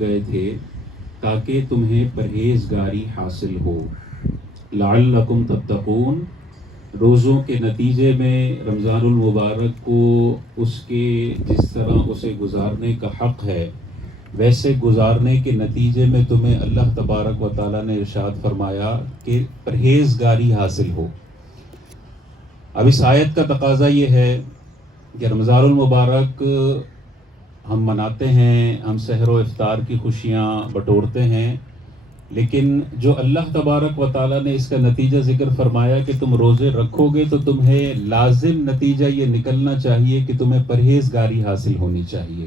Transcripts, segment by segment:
گئے تھے تاکہ تمہیں پرہیزگاری حاصل ہو، لعلکم تتقون۔ روزوں کے نتیجے میں رمضان المبارک کو اس کے جس طرح اسے گزارنے کا حق ہے ویسے گزارنے کے نتیجے میں تمہیں اللہ تبارک و تعالیٰ نے ارشاد فرمایا کہ پرہیزگاری حاصل ہو۔ اب اس آیت کا تقاضا یہ ہے کہ رمضان المبارک ہم مناتے ہیں، ہم سحر و افطار کی خوشیاں بٹورتے ہیں، لیکن جو اللہ تبارک و تعالیٰ نے اس کا نتیجہ ذکر فرمایا کہ تم روزے رکھو گے تو تمہیں لازم نتیجہ یہ نکلنا چاہیے کہ تمہیں پرہیزگاری حاصل ہونی چاہیے۔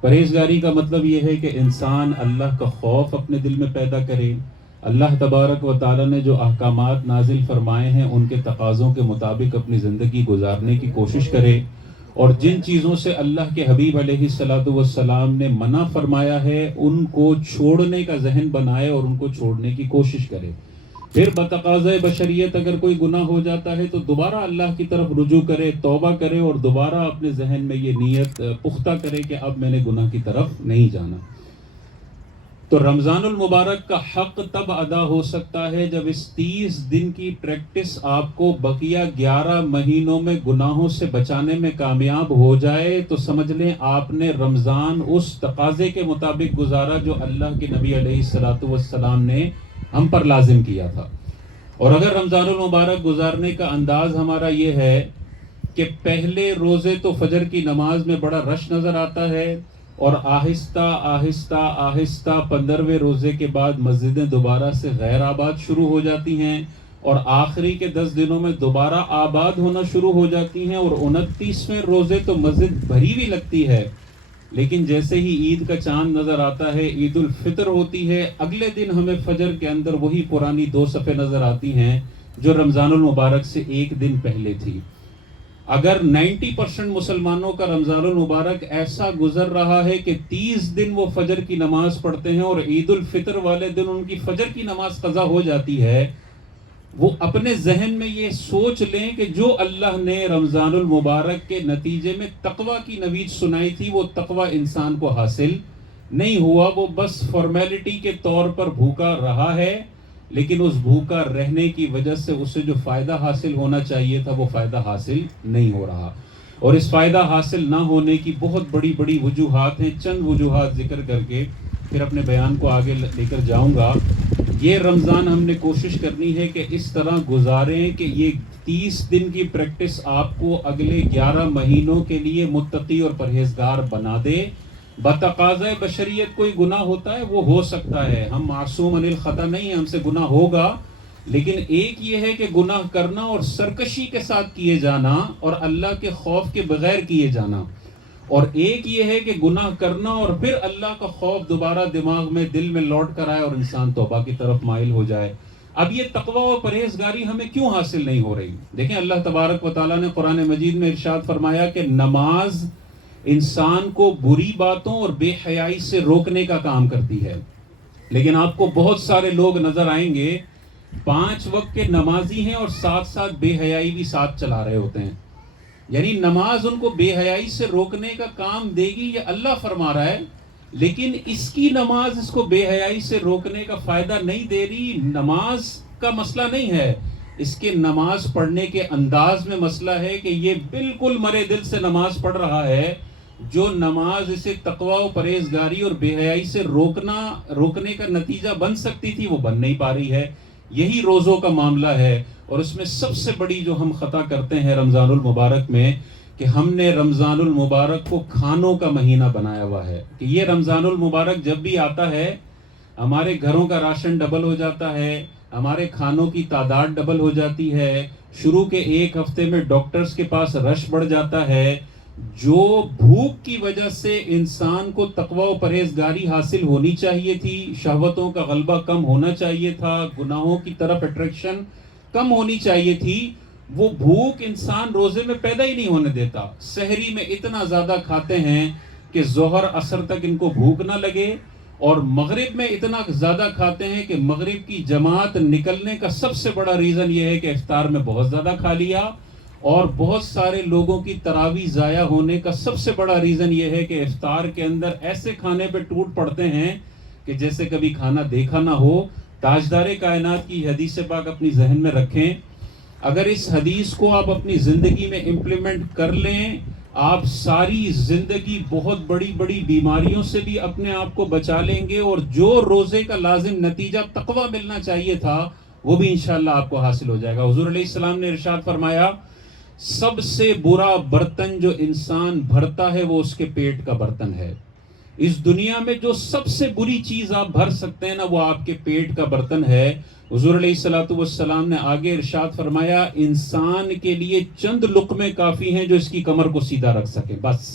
پرہیزگاری کا مطلب یہ ہے کہ انسان اللہ کا خوف اپنے دل میں پیدا کرے، اللہ تبارک و تعالیٰ نے جو احکامات نازل فرمائے ہیں ان کے تقاضوں کے مطابق اپنی زندگی گزارنے کی کوشش کرے، اور جن چیزوں سے اللہ کے حبیب علیہ الصلاۃ والسلام نے منع فرمایا ہے ان کو چھوڑنے کا ذہن بنائے اور ان کو چھوڑنے کی کوشش کرے۔ پھر بتقاضۂ بشریت اگر کوئی گناہ ہو جاتا ہے تو دوبارہ اللہ کی طرف رجوع کرے، توبہ کرے، اور دوبارہ اپنے ذہن میں یہ نیت پختہ کرے کہ اب میں نے گناہ کی طرف نہیں جانا۔ تو رمضان المبارک کا حق تب ادا ہو سکتا ہے جب اس 30 دن کی پریکٹس آپ کو بقیہ 11 مہینوں میں گناہوں سے بچانے میں کامیاب ہو جائے تو سمجھ لیں آپ نے رمضان اس تقاضے کے مطابق گزارا جو اللہ کے نبی علیہ الصلاۃ والسلام نے ہم پر لازم کیا تھا۔ اور اگر رمضان المبارک گزارنے کا انداز ہمارا یہ ہے کہ پہلے روزے تو فجر کی نماز میں بڑا رش نظر آتا ہے، اور آہستہ آہستہ آہستہ 15ویں روزے کے بعد مسجدیں دوبارہ سے غیر آباد شروع ہو جاتی ہیں، اور آخری کے 10 دنوں میں دوبارہ آباد ہونا شروع ہو جاتی ہیں، اور 29ویں روزے تو مسجد بھری بھی لگتی ہے، لیکن جیسے ہی عید کا چاند نظر آتا ہے، عید الفطر ہوتی ہے، اگلے دن ہمیں فجر کے اندر وہی پرانی 2 صفیں نظر آتی ہیں جو رمضان المبارک سے ایک دن پہلے تھی۔ اگر 90% مسلمانوں کا رمضان المبارک ایسا گزر رہا ہے کہ 30 دن وہ فجر کی نماز پڑھتے ہیں اور عید الفطر والے دن ان کی فجر کی نماز قضا ہو جاتی ہے، وہ اپنے ذہن میں یہ سوچ لیں کہ جو اللہ نے رمضان المبارک کے نتیجے میں تقوی کی نوید سنائی تھی وہ تقوی انسان کو حاصل نہیں ہوا، وہ بس فارمیلٹی کے طور پر بھوکا رہا ہے، لیکن اس بھوکا رہنے کی وجہ سے اسے جو فائدہ حاصل ہونا چاہیے تھا وہ فائدہ حاصل نہیں ہو رہا۔ اور اس فائدہ حاصل نہ ہونے کی بہت بڑی بڑی وجوہات ہیں، چند وجوہات ذکر کر کے پھر اپنے بیان کو آگے لے کر جاؤں گا۔ یہ رمضان ہم نے کوشش کرنی ہے کہ اس طرح گزاریں کہ یہ 30 دن کی پریکٹس آپ کو اگلے 11 مہینوں کے لیے متقی اور پرہیزگار بنا دے۔ بتقاضۂ بشریت کوئی گناہ ہوتا ہے، وہ ہو سکتا ہے، ہم معصوم عن الخطا نہیں ہیں، ہم سے گناہ ہوگا، لیکن ایک یہ ہے کہ گناہ کرنا اور سرکشی کے ساتھ کیے جانا اور اللہ کے خوف کے بغیر کیے جانا، اور ایک یہ ہے کہ گناہ کرنا اور پھر اللہ کا خوف دوبارہ دماغ میں دل میں لوٹ کر آئے اور انسان توبہ کی طرف مائل ہو جائے۔ اب یہ تقوی و پرہیزگاری ہمیں کیوں حاصل نہیں ہو رہی؟ دیکھیں اللہ تبارک و تعالیٰ نے قرآن مجید میں ارشاد فرمایا کہ نماز انسان کو بری باتوں اور بے حیائی سے روکنے کا کام کرتی ہے، لیکن آپ کو بہت سارے لوگ نظر آئیں گے 5 وقت کے نمازی ہیں اور ساتھ ساتھ بے حیائی بھی ساتھ چلا رہے ہوتے ہیں۔ یعنی نماز ان کو بے حیائی سے روکنے کا کام دے گی، یہ اللہ فرما رہا ہے، لیکن اس کی نماز اس کو بے حیائی سے روکنے کا فائدہ نہیں دے رہی۔ نماز کا مسئلہ نہیں ہے، اس کے نماز پڑھنے کے انداز میں مسئلہ ہے کہ یہ بالکل مرے دل سے نماز پڑھ رہا ہے، جو نماز اسے تقوی و پرہیزگاری اور بے حیائی سے روکنے کا نتیجہ بن سکتی تھی وہ بن نہیں پا رہی ہے۔ یہی روزوں کا معاملہ ہے، اور اس میں سب سے بڑی جو ہم خطا کرتے ہیں رمضان المبارک میں کہ ہم نے رمضان المبارک کو کھانوں کا مہینہ بنایا ہوا ہے، کہ یہ رمضان المبارک جب بھی آتا ہے ہمارے گھروں کا راشن ڈبل ہو جاتا ہے، ہمارے کھانوں کی تعداد ڈبل ہو جاتی ہے، شروع کے 1 ہفتے میں ڈاکٹرز کے پاس رش بڑھ جاتا ہے۔ جو بھوک کی وجہ سے انسان کو تقوی و پرہیزگاری حاصل ہونی چاہیے تھی، شہوتوں کا غلبہ کم ہونا چاہیے تھا، گناہوں کی طرف اٹریکشن کم ہونی چاہیے تھی، وہ بھوک انسان روزے میں پیدا ہی نہیں ہونے دیتا۔ سحری میں اتنا زیادہ کھاتے ہیں کہ ظہر عصر تک ان کو بھوک نہ لگے، اور مغرب میں اتنا زیادہ کھاتے ہیں کہ مغرب کی جماعت نکلنے کا سب سے بڑا ریزن یہ ہے کہ افطار میں بہت زیادہ کھا لیا، اور بہت سارے لوگوں کی تراویح ضائع ہونے کا سب سے بڑا ریزن یہ ہے کہ افطار کے اندر ایسے کھانے پہ ٹوٹ پڑتے ہیں کہ جیسے کبھی کھانا دیکھا نہ ہو. تاجدار کائنات کی حدیث پاک اپنی ذہن میں رکھیں. اگر اس حدیث کو آپ اپنی زندگی میں امپلیمنٹ کر لیں، آپ ساری زندگی بہت بڑی بڑی بیماریوں سے بھی اپنے آپ کو بچا لیں گے، اور جو روزے کا لازم نتیجہ تقویٰ ملنا چاہیے تھا وہ بھی انشاءاللہ آپ کو حاصل ہو جائے گا. حضور علیہ السلام نے ارشاد فرمایا، سب سے برا برتن جو انسان بھرتا ہے وہ اس کے پیٹ کا برتن ہے. اس دنیا میں جو سب سے بری چیز آپ بھر سکتے ہیں نا، وہ آپ کے پیٹ کا برتن ہے. حضور علیہ السلام نے آگے ارشاد فرمایا، انسان کے لیے چند لقمے کافی ہیں جو اس کی کمر کو سیدھا رکھ سکے. بس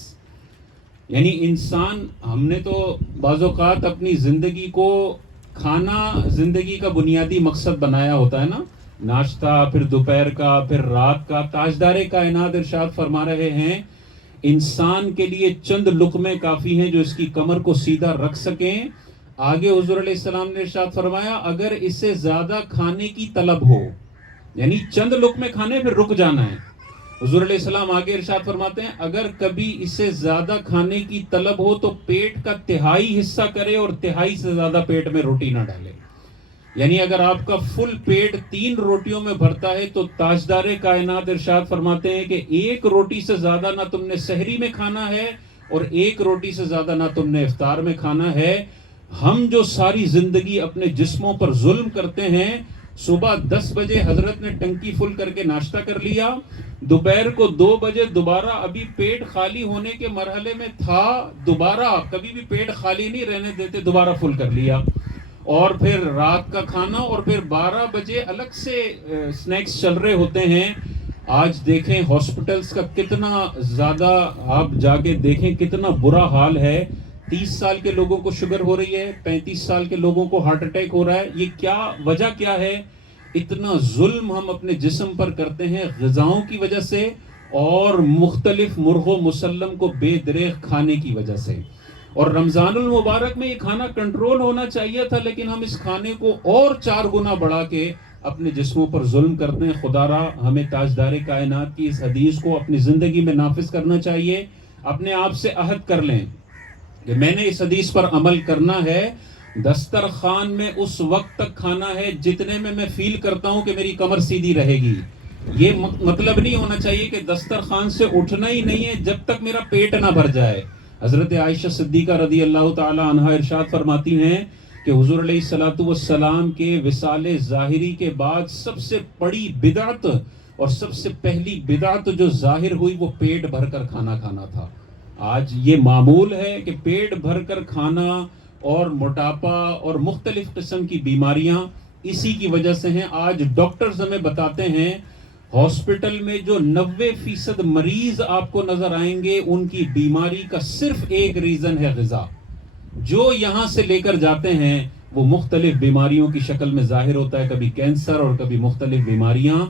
یعنی انسان، ہم نے تو بعض اوقات اپنی زندگی کو کھانا زندگی کا بنیادی مقصد بنایا ہوتا ہے نا، ناشتہ، پھر دوپہر کا، پھر رات کا. تاجدار کائنات ارشاد فرما رہے ہیں، انسان کے لیے چند لقمے کافی ہیں جو اس کی کمر کو سیدھا رکھ سکیں. آگے حضور علیہ السلام نے ارشاد فرمایا، اگر اس سے زیادہ کھانے کی طلب ہو، یعنی چند لقمے کھانے پھر رک جانا ہے. حضور علیہ السلام آگے ارشاد فرماتے ہیں، اگر کبھی اس سے زیادہ کھانے کی طلب ہو تو پیٹ کا تہائی حصہ کرے اور تہائی سے زیادہ پیٹ میں روٹی نہ ڈالے. یعنی اگر آپ کا فل پیٹ 3 روٹیوں میں بھرتا ہے تو تاجدار کائنات ارشاد فرماتے ہیں کہ 1 روٹی سے زیادہ نہ تم نے سحری میں کھانا ہے اور 1 روٹی سے زیادہ نہ تم نے افطار میں کھانا ہے. ہم جو ساری زندگی اپنے جسموں پر ظلم کرتے ہیں، صبح 10 بجے حضرت نے ٹنکی فل کر کے ناشتہ کر لیا، دوپہر کو 2 بجے دوبارہ ابھی پیٹ خالی ہونے کے مرحلے میں تھا، دوبارہ کبھی بھی پیٹ خالی نہیں رہنے دیتے، دوبارہ فل کر لیا، اور پھر رات کا کھانا، اور پھر 12 بجے الگ سے سنیکس چل رہے ہوتے ہیں. آج دیکھیں ہاسپٹلز کا کتنا زیادہ، آپ جا کے دیکھیں کتنا برا حال ہے. 30 سال کے لوگوں کو شوگر ہو رہی ہے، 35 سال کے لوگوں کو ہارٹ اٹیک ہو رہا ہے. یہ کیا وجہ کیا ہے؟ اتنا ظلم ہم اپنے جسم پر کرتے ہیں غذاؤں کی وجہ سے، اور مختلف مرغ و مسلم کو بے دریغ کھانے کی وجہ سے. اور رمضان المبارک میں یہ کھانا کنٹرول ہونا چاہیے تھا، لیکن ہم اس کھانے کو اور 4 گنا بڑھا کے اپنے جسموں پر ظلم کرتے ہیں. خدا را ہمیں تاجدار کائنات کی اس حدیث کو اپنی زندگی میں نافذ کرنا چاہیے. اپنے آپ سے عہد کر لیں کہ میں نے اس حدیث پر عمل کرنا ہے. دسترخوان میں اس وقت تک کھانا ہے جتنے میں فیل کرتا ہوں کہ میری کمر سیدھی رہے گی. یہ مطلب نہیں ہونا چاہیے کہ دسترخوان سے اٹھنا ہی نہیں ہے جب تک میرا پیٹ نہ بھر جائے. حضرت عائشہ صدیقہ رضی اللہ تعالی عنہا ارشاد فرماتی ہیں کہ حضور علیہ السلام کے وصال ظاہری کے بعد سب سے بڑی بدعت اور سب سے پہلی بدعت جو ظاہر ہوئی وہ پیٹ بھر کر کھانا کھانا تھا. آج یہ معمول ہے کہ پیٹ بھر کر کھانا، اور موٹاپا اور مختلف قسم کی بیماریاں اسی کی وجہ سے ہیں. آج ڈاکٹرز ہمیں بتاتے ہیں ہاسپٹل میں جو 90% مریض آپ کو نظر آئیں گے، ان کی بیماری کا صرف ایک ریزن ہے غذا. جو یہاں سے لے کر جاتے ہیں وہ مختلف بیماریوں کی شکل میں ظاہر ہوتا ہے، کبھی کینسر اور کبھی مختلف بیماریاں.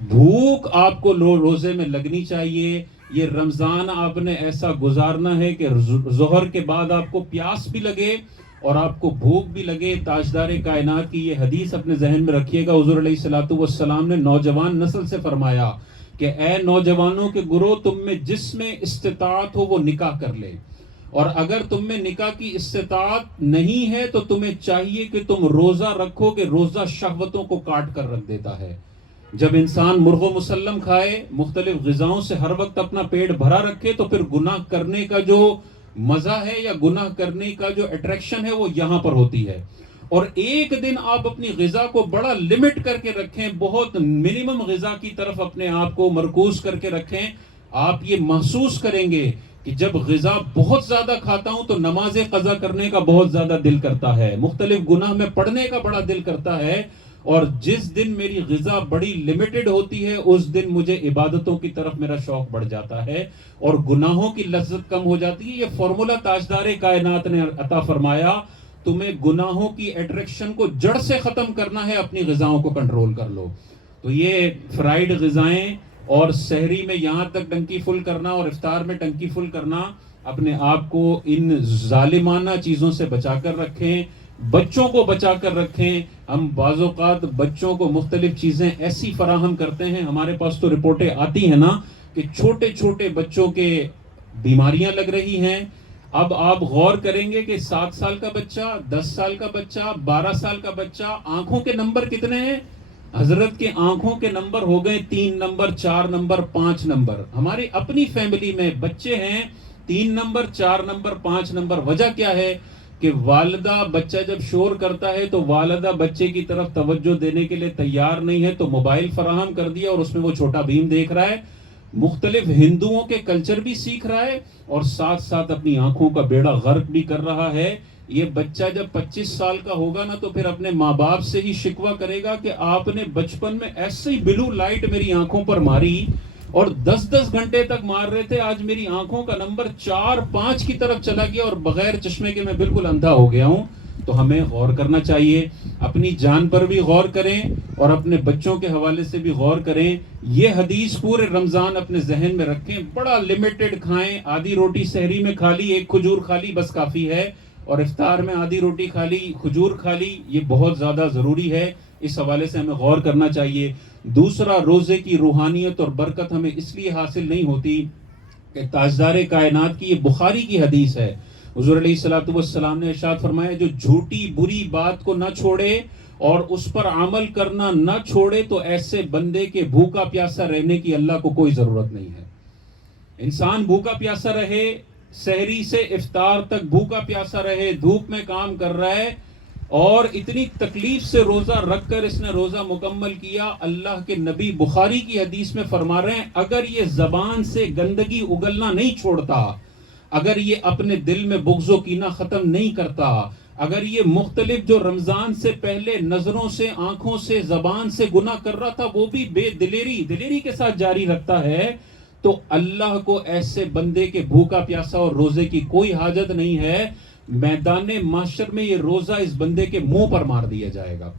بھوک آپ کو روزے میں لگنی چاہیے. یہ رمضان آپ نے ایسا گزارنا ہے کہ ظہر کے بعد آپ کو پیاس بھی لگے اور آپ کو بھوک بھی لگے. تاجدار کائنات کی یہ حدیث اپنے ذہن میں رکھیے گا. حضور علیہ السلام نے نوجوان نسل سے فرمایا کہ اے نوجوانوں کے گروہ، تم میں جس میں استطاعت ہو وہ نکاح کر لے، اور اگر تم میں نکاح کی استطاعت نہیں ہے تو تمہیں چاہیے کہ تم روزہ رکھو، کہ روزہ شہوتوں کو کاٹ کر رکھ دیتا ہے. جب انسان مرغ و مسلم کھائے، مختلف غذاؤں سے ہر وقت اپنا پیٹ بھرا رکھے، تو پھر گناہ کرنے کا جو مزہ ہے یا گناہ کرنے کا جو اٹریکشن ہے وہ یہاں پر ہوتی ہے. اور ایک دن آپ اپنی غذا کو بڑا لمٹ کر کے رکھیں، بہت منیمم غذا کی طرف اپنے آپ کو مرکوز کر کے رکھیں. آپ یہ محسوس کریں گے کہ جب غذا بہت زیادہ کھاتا ہوں تو نماز قضا کرنے کا بہت زیادہ دل کرتا ہے، مختلف گناہ میں پڑھنے کا بڑا دل کرتا ہے. اور جس دن میری غذا بڑی لمیٹڈ ہوتی ہے اس دن مجھے عبادتوں کی طرف میرا شوق بڑھ جاتا ہے اور گناہوں کی لذت کم ہو جاتی ہے. یہ فارمولا تاجدار کائنات نے عطا فرمایا. تمہیں گناہوں کی اٹریکشن کو جڑ سے ختم کرنا ہے، اپنی غذاؤں کو کنٹرول کر لو. تو یہ فرائیڈ غذائیں اور سحری میں یہاں تک ٹنکی فل کرنا اور افطار میں ٹنکی فل کرنا، اپنے آپ کو ان ظالمانہ چیزوں سے بچا کر رکھیں. بچوں کو بچا کر رکھیں. ہم بعض اوقات بچوں کو مختلف چیزیں ایسی فراہم کرتے ہیں, ہمارے پاس تو رپورٹیں آتی ہیں نا کہ چھوٹے چھوٹے بچوں کے بیماریاں لگ رہی ہیں. اب آپ غور کریں گے کہ 7 سال کا بچہ, 10 سال کا بچہ, 12 سال کا بچہ, آنکھوں کے نمبر کتنے ہیں حضرت کے؟ آنکھوں کے نمبر ہو گئے 3 نمبر, 4 نمبر, 5 نمبر. ہماری اپنی فیملی میں بچے ہیں 3 نمبر, 4 نمبر, 5 نمبر. وجہ کیا ہے کہ والدہ, بچہ جب شور کرتا ہے تو والدہ بچے کی طرف توجہ دینے کے لیے تیار نہیں ہے, تو موبائل فراہم کر دیا اور اس میں وہ چھوٹا بھیم دیکھ رہا ہے, مختلف ہندوؤں کے کلچر بھی سیکھ رہا ہے اور ساتھ ساتھ اپنی آنکھوں کا بیڑا غرق بھی کر رہا ہے. یہ بچہ جب 25 سال کا ہوگا نا تو پھر اپنے ماں باپ سے ہی شکوہ کرے گا کہ آپ نے بچپن میں ایسی بلو لائٹ میری آنکھوں پر ماری اور 10-10 گھنٹے تک مار رہے تھے, آج میری آنکھوں کا نمبر 4-5 کی طرف چلا گیا اور بغیر چشمے کے میں بالکل اندھا ہو گیا ہوں. تو ہمیں غور کرنا چاہیے, اپنی جان پر بھی غور کریں اور اپنے بچوں کے حوالے سے بھی غور کریں. یہ حدیث پورے رمضان اپنے ذہن میں رکھیں, بڑا لمیٹڈ کھائیں, آدھی روٹی سحری میں کھا لی, ایک کھجور کھا لی, بس کافی ہے, اور افطار میں آدھی روٹی کھا لی, کھجور کھا لی, یہ بہت زیادہ ضروری ہے. اس حوالے سے ہمیں غور کرنا چاہیے. دوسرا, روزے کی روحانیت اور برکت ہمیں اس لیے حاصل نہیں ہوتی کہ تاجدار کائنات کی, یہ بخاری کی حدیث ہے, حضور علیہ الصلوۃ والسلام نے ارشاد فرمایا جو جھوٹی بری بات کو نہ چھوڑے اور اس پر عمل کرنا نہ چھوڑے تو ایسے بندے کے بھوکا پیاسا رہنے کی اللہ کو کوئی ضرورت نہیں ہے. انسان بھوکا پیاسا رہے, سحری سے افطار تک بھوکا پیاسا رہے, دھوپ میں کام کر رہا ہے اور اتنی تکلیف سے روزہ رکھ کر اس نے روزہ مکمل کیا. اللہ کے نبی بخاری کی حدیث میں فرما رہے ہیں اگر یہ زبان سے گندگی اگلنا نہیں چھوڑتا, اگر یہ اپنے دل میں بغض و کینہ ختم نہیں کرتا, اگر یہ مختلف جو رمضان سے پہلے نظروں سے, آنکھوں سے, زبان سے گناہ کر رہا تھا وہ بھی بے دلیری کے ساتھ جاری رکھتا ہے, تو اللہ کو ایسے بندے کے بھوکا پیاسا اور روزے کی کوئی حاجت نہیں ہے. میدان محشر میں یہ روزہ اس بندے کے منہ پر مار دیا جائے گا.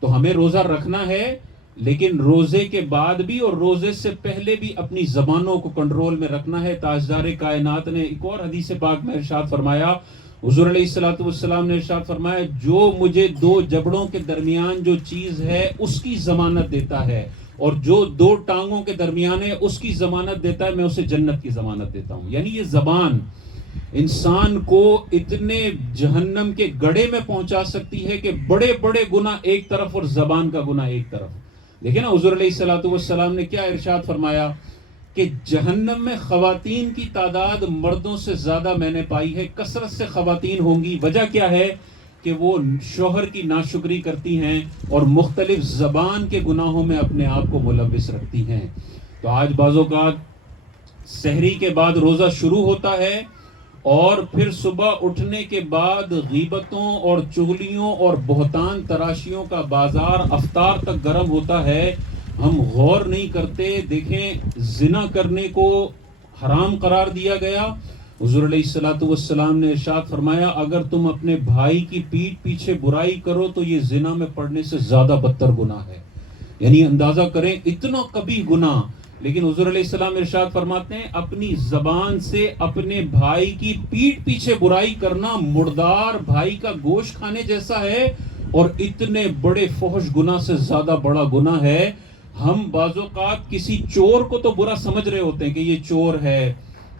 تو ہمیں روزہ رکھنا ہے, لیکن روزے کے بعد بھی اور روزے سے پہلے بھی اپنی زبانوں کو کنٹرول میں رکھنا ہے. تاجدار کائنات نے ایک اور حدیث پاک میں ارشاد فرمایا, حضور علیہ الصلوۃ والسلام نے ارشاد فرمایا جو مجھے 2 جبڑوں کے درمیان جو چیز ہے اس کی ضمانت دیتا ہے اور جو 2 ٹانگوں کے درمیان ہے اس کی ضمانت دیتا ہے, میں اسے جنت کی ضمانت دیتا ہوں. یعنی یہ زبان انسان کو اتنے جہنم کے گڑھے میں پہنچا سکتی ہے کہ بڑے بڑے گناہ ایک طرف اور زبان کا گناہ ایک طرف. دیکھیں نا حضور علیہ الصلوۃ والسلام نے کیا ارشاد فرمایا کہ جہنم میں خواتین کی تعداد مردوں سے زیادہ میں نے پائی ہے, کثرت سے خواتین ہوں گی. وجہ کیا ہے کہ وہ شوہر کی ناشکری کرتی ہیں اور مختلف زبان کے گناہوں میں اپنے آپ کو ملوث رکھتی ہیں. تو آج بعض اوقات سحری کے بعد روزہ شروع ہوتا ہے اور پھر صبح اٹھنے کے بعد غیبتوں اور چغلیوں اور بہتان تراشیوں کا بازار افطار تک گرم ہوتا ہے. ہم غور نہیں کرتے. دیکھیں زنا کرنے کو حرام قرار دیا گیا. حضور علیہ الصلوۃ والسلام نے ارشاد فرمایا اگر تم اپنے بھائی کی پیٹھ پیچھے برائی کرو تو یہ زنا میں پڑنے سے زیادہ بدتر گناہ ہے. یعنی اندازہ کریں اتنا کبھی گناہ. لیکن حضور علیہ السلام ارشاد فرماتے ہیں اپنی زبان سے اپنے بھائی کی پیٹھ پیچھے برائی کرنا مردار بھائی کا گوشت کھانے جیسا ہے اور اتنے بڑے فحش گناہ سے زیادہ بڑا گناہ ہے. ہم بعض اوقات کسی چور کو تو برا سمجھ رہے ہوتے ہیں کہ یہ چور ہے,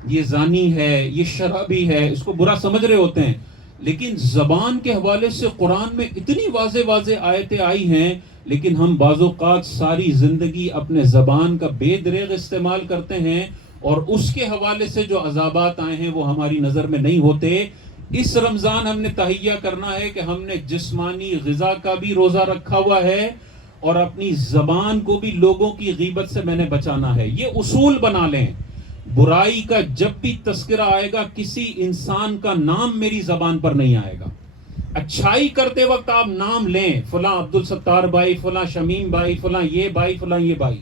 یہ زانی ہے, یہ شرابی ہے, اس کو برا سمجھ رہے ہوتے ہیں, لیکن زبان کے حوالے سے قرآن میں اتنی واضح آیتیں آئی ہیں, لیکن ہم بعض اوقات ساری زندگی اپنے زبان کا بے دریغ استعمال کرتے ہیں اور اس کے حوالے سے جو عذابات آئے ہیں وہ ہماری نظر میں نہیں ہوتے. اس رمضان ہم نے تہیہ کرنا ہے کہ ہم نے جسمانی غذا کا بھی روزہ رکھا ہوا ہے اور اپنی زبان کو بھی لوگوں کی غیبت سے میں نے بچانا ہے. یہ اصول بنا لیں. برائی کا جب بھی تذکرہ آئے گا کسی انسان کا نام میری زبان پر نہیں آئے گا. اچھائی کرتے وقت آپ نام لیں, فلاں عبد الستار بھائی, فلاں شمیم بھائی, فلاں یہ بھائی, فلاں یہ بھائی,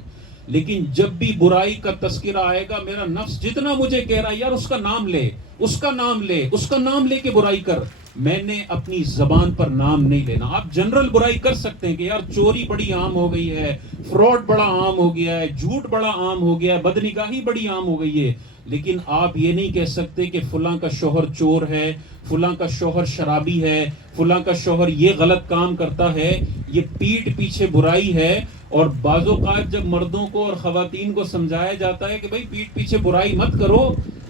لیکن جب بھی برائی کا تذکرہ آئے گا میرا نفس جتنا مجھے کہہ رہا ہے یار اس کا نام لے, اس کا نام لے, اس کا نام لے کے برائی کر, میں نے اپنی زبان پر نام نہیں لینا. آپ جنرل برائی کر سکتے ہیں کہ یار چوری بڑی عام ہو گئی ہے, فراڈ بڑا عام ہو گیا ہے, جھوٹ بڑا عام ہو گیا ہے, بدنگاہی بڑی عام ہو گئی ہے, لیکن آپ یہ نہیں کہہ سکتے کہ فلاں کا شوہر چور ہے، فلاں کا شوہر شرابی ہے، فلاں کا شوہر یہ غلط کام کرتا ہے. یہ پیٹھ پیچھے برائی ہے. اور بعض اوقات جب مردوں کو اور خواتین کو سمجھایا جاتا ہے کہ بھائی پیٹھ پیچھے برائی مت کرو،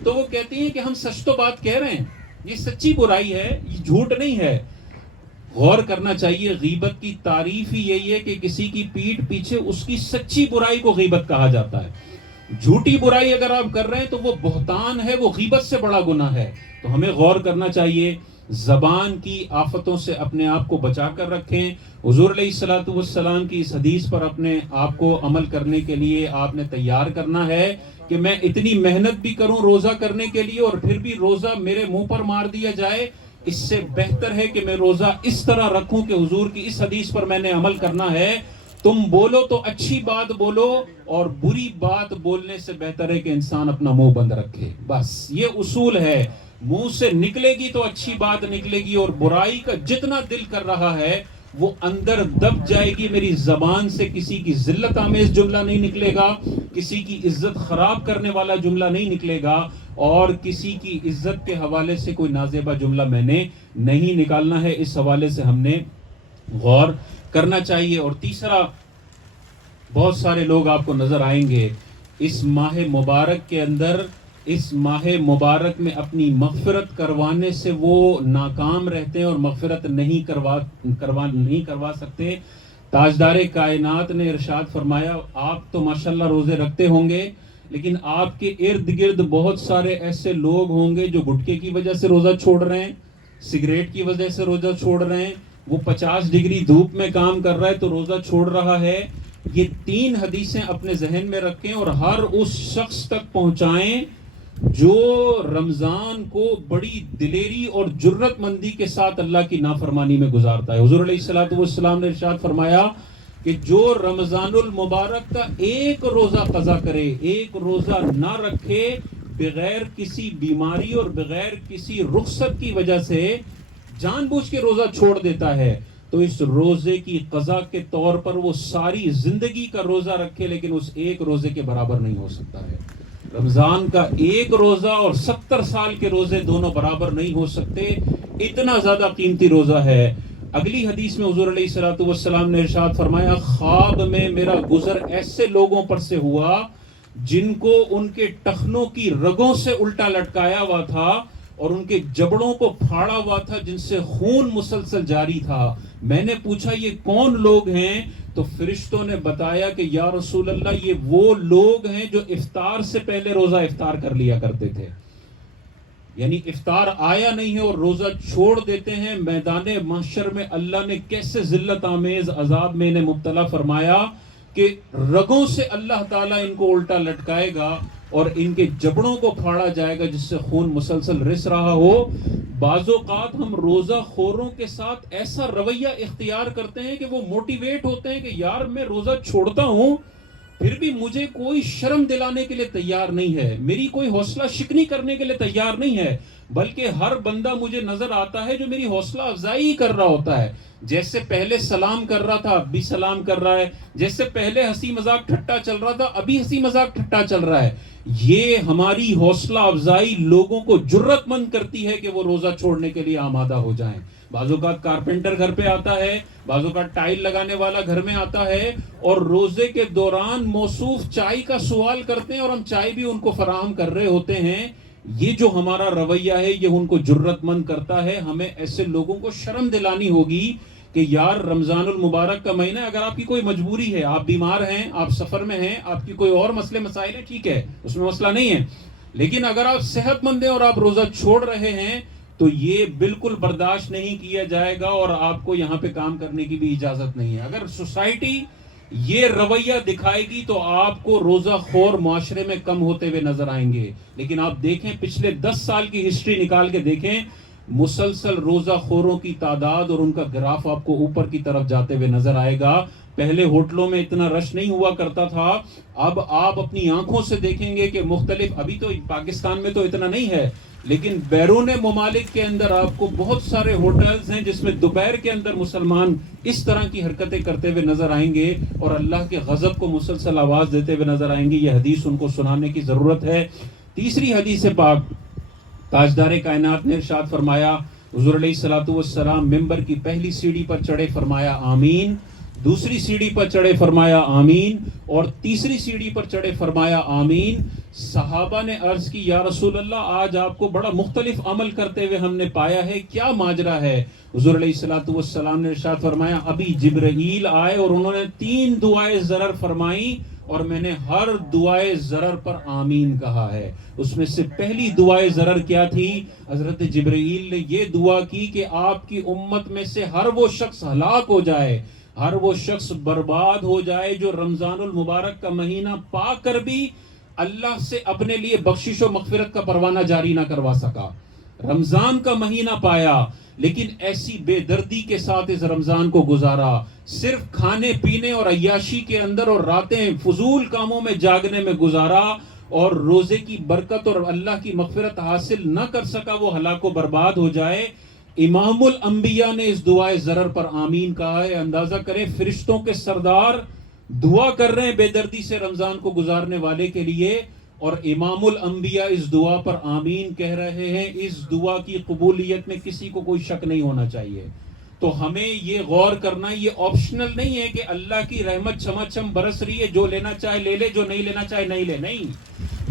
تو وہ کہتی ہیں کہ ہم سچ تو بات کہہ رہے ہیں، یہ سچی برائی ہے، یہ جھوٹ نہیں ہے. غور کرنا چاہیے. غیبت کی تعریف ہی یہی ہے کہ کسی کی پیٹھ پیچھے اس کی سچی برائی کو غیبت کہا جاتا ہے. جھوٹی برائی اگر آپ کر رہے ہیں تو وہ بہتان ہے، وہ غیبت سے بڑا گناہ ہے. تو ہمیں غور کرنا چاہیے. زبان کی آفتوں سے اپنے آپ کو بچا کر رکھیں. حضور علیہ الصلوۃ والسلام کی اس حدیث پر اپنے آپ کو عمل کرنے کے لیے آپ نے تیار کرنا ہے کہ میں اتنی محنت بھی کروں روزہ کرنے کے لیے اور پھر بھی روزہ میرے منہ پر مار دیا جائے. اس سے بہتر ہے کہ میں روزہ اس طرح رکھوں کہ حضور کی اس حدیث پر میں نے عمل کرنا ہے. تم بولو تو اچھی بات بولو، اور بری بات بولنے سے بہتر ہے کہ انسان اپنا منہ بند رکھے. بس یہ اصول ہے. منہ سے نکلے گی تو اچھی بات نکلے گی، اور برائی کا جتنا دل کر رہا ہے وہ اندر دب جائے گی. میری زبان سے کسی کی ذلت آمیز جملہ نہیں نکلے گا، کسی کی عزت خراب کرنے والا جملہ نہیں نکلے گا، اور کسی کی عزت کے حوالے سے کوئی نازیبہ جملہ میں نے نہیں نکالنا ہے. اس حوالے سے ہم نے غور کرنا چاہیے. اور تیسرا، بہت سارے لوگ آپ کو نظر آئیں گے اس ماہ مبارک کے اندر، اس ماہ مبارک میں اپنی مغفرت کروانے سے وہ ناکام رہتے ہیں اور مغفرت نہیں کروا سکتے. تاجدار کائنات نے ارشاد فرمایا، آپ تو ماشاءاللہ روزے رکھتے ہوں گے، لیکن آپ کے ارد گرد بہت سارے ایسے لوگ ہوں گے جو گٹکے کی وجہ سے روزہ چھوڑ رہے ہیں، سگریٹ کی وجہ سے روزہ چھوڑ رہے ہیں، وہ 50 ڈگری دھوپ میں کام کر رہا ہے تو روزہ چھوڑ رہا ہے. یہ 3 حدیثیں اپنے ذہن میں رکھیں اور ہر اس شخص تک پہنچائیں جو رمضان کو بڑی دلیری اور جرت مندی کے ساتھ اللہ کی نافرمانی میں گزارتا ہے. حضور علیہ الصلوۃ والسلام نے ارشاد فرمایا کہ جو رمضان المبارک کا ایک روزہ قضا کرے، ایک روزہ نہ رکھے، بغیر کسی بیماری اور بغیر کسی رخصت کی وجہ سے جان بوجھ کے روزہ چھوڑ دیتا ہے، تو اس روزے کی قضا کے طور پر وہ ساری زندگی کا روزہ رکھے لیکن اس ایک روزے کے برابر نہیں ہو سکتا ہے. رمضان کا ایک روزہ اور 70 سال کے روزے دونوں برابر نہیں ہو سکتے، اتنا زیادہ قیمتی روزہ ہے. اگلی حدیث میں حضور علیہ الصلوۃ والسلام نے ارشاد فرمایا، خواب میں میرا گزر ایسے لوگوں پر سے ہوا جن کو ان کے ٹخنوں کی رگوں سے الٹا لٹکایا ہوا تھا اور ان کے جبڑوں کو پھاڑا ہوا تھا جن سے خون مسلسل جاری تھا. میں نے پوچھا یہ کون لوگ ہیں؟ تو فرشتوں نے بتایا کہ یا رسول اللہ یہ وہ لوگ ہیں جو افطار سے پہلے روزہ افطار کر لیا کرتے تھے. یعنی افطار آیا نہیں ہے اور روزہ چھوڑ دیتے ہیں. میدان محشر میں اللہ نے کیسے ذلت آمیز عذاب میں انہیں مبتلا فرمایا کہ رگوں سے اللہ تعالیٰ ان کو الٹا لٹکائے گا اور ان کے جبڑوں کو پھاڑا جائے گا جس سے خون مسلسل رس رہا ہو. بعض اوقات ہم روزہ خوروں کے ساتھ ایسا رویہ اختیار کرتے ہیں کہ وہ موٹیویٹ ہوتے ہیں کہ یار میں روزہ چھوڑتا ہوں پھر بھی مجھے کوئی شرم دلانے کے لیے تیار نہیں ہے، میری کوئی حوصلہ شکنی کرنے کے لیے تیار نہیں ہے، بلکہ ہر بندہ مجھے نظر آتا ہے جو میری حوصلہ افزائی کر رہا ہوتا ہے. جیسے پہلے سلام کر رہا تھا اب بھی سلام کر رہا ہے، جیسے پہلے ہنسی مذاق ٹھٹا چل رہا تھا ابھی ہنسی مذاق ٹھٹا چل رہا ہے. یہ ہماری حوصلہ افزائی لوگوں کو جرت مند کرتی ہے کہ وہ روزہ چھوڑنے کے لیے آمادہ ہو جائیں. بعض اوقات کارپینٹر گھر پہ آتا ہے، بعض اوقات ٹائل لگانے والا گھر میں آتا ہے اور روزے کے دوران موصوف چائے کا سوال کرتے ہیں اور ہم چائے بھی ان کو فراہم کر رہے ہوتے ہیں. یہ جو ہمارا رویہ ہے یہ ان کو جرت مند کرتا ہے. ہمیں ایسے لوگوں کو شرم دلانی ہوگی کہ یار رمضان المبارک کا مہینہ، اگر آپ کی کوئی مجبوری ہے، آپ بیمار ہیں، آپ سفر میں ہیں، آپ کی کوئی اور مسئلے مسائل ہیں، ٹھیک ہے اس میں مسئلہ نہیں ہے، لیکن اگر آپ صحت مند ہیں اور آپ روزہ چھوڑ رہے ہیں تو یہ بالکل برداشت نہیں کیا جائے گا اور آپ کو یہاں پہ کام کرنے کی بھی اجازت نہیں ہے. اگر سوسائٹی یہ رویہ دکھائے گی تو آپ کو روزہ خور معاشرے میں کم ہوتے ہوئے نظر آئیں گے. لیکن آپ دیکھیں پچھلے 10 سال کی ہسٹری نکال کے دیکھیں، مسلسل روزہ خوروں کی تعداد اور ان کا گراف آپ کو اوپر کی طرف جاتے ہوئے نظر آئے گا. پہلے ہوٹلوں میں اتنا رش نہیں ہوا کرتا تھا، اب آپ اپنی آنکھوں سے دیکھیں گے کہ مختلف، ابھی تو پاکستان میں تو اتنا نہیں ہے لیکن بیرون ممالک کے اندر آپ کو بہت سارے ہوٹلز ہیں جس میں دوپہر کے اندر مسلمان اس طرح کی حرکتیں کرتے ہوئے نظر آئیں گے اور اللہ کے غضب کو مسلسل آواز دیتے ہوئے نظر آئیں گے. یہ حدیث ان کو سنانے کی ضرورت ہے. تیسری حدیث پاک تاجدار کائنات نے ارشاد فرمایا، حضور علیہ الصلوۃ والسلام ممبر کی پہلی سیڑھی پر چڑھے، فرمایا آمین، دوسری سیڑھی پر چڑھے فرمایا آمین، اور تیسری سیڑھی پر چڑھے فرمایا آمین۔ صحابہ نے عرض کی یا رسول اللہ، آج آپ کو بڑا مختلف عمل کرتے ہوئے ہم نے پایا ہے، کیا ماجرا ہے؟ حضور علیہ الصلوۃ والسلام نے ارشاد فرمایا، ابھی جبرائیل آئے اور انہوں نے 3 دعائیں ضرر فرمائیں اور میں نے ہر دعائے ضرر پر آمین کہا ہے۔ اس میں سے پہلی دعائے ضرر کیا تھی؟ حضرت جبرائیل نے یہ دعا کی کہ آپ کی امت میں سے ہر وہ شخص ہلاک ہو جائے، ہر وہ شخص برباد ہو جائے جو رمضان المبارک کا مہینہ پا کر بھی اللہ سے اپنے لیے بخشش و مغفرت کا پروانہ جاری نہ کروا سکا۔ رمضان کا مہینہ پایا لیکن ایسی بے دردی کے ساتھ اس رمضان کو گزارا، صرف کھانے پینے اور عیاشی کے اندر اور راتیں فضول کاموں میں جاگنے میں گزارا، اور روزے کی برکت اور اللہ کی مغفرت حاصل نہ کر سکا، وہ ہلاک و برباد ہو جائے۔ امام الانبیاء نے اس دعائے ضرر پر آمین کہا ہے۔ اندازہ کریں فرشتوں کے سردار دعا کر رہے ہیں بے دردی سے رمضان کو گزارنے والے کے لیے، اور امام الانبیاء اس دعا پر آمین کہہ رہے ہیں۔ اس دعا کی قبولیت میں کسی کو کوئی شک نہیں ہونا چاہیے۔ تو ہمیں یہ غور کرنا، یہ آپشنل نہیں ہے کہ اللہ کی رحمت چھما چھم برس رہی ہے، جو لینا چاہے لے لے، جو نہیں لینا چاہے نہیں لے، نہیں،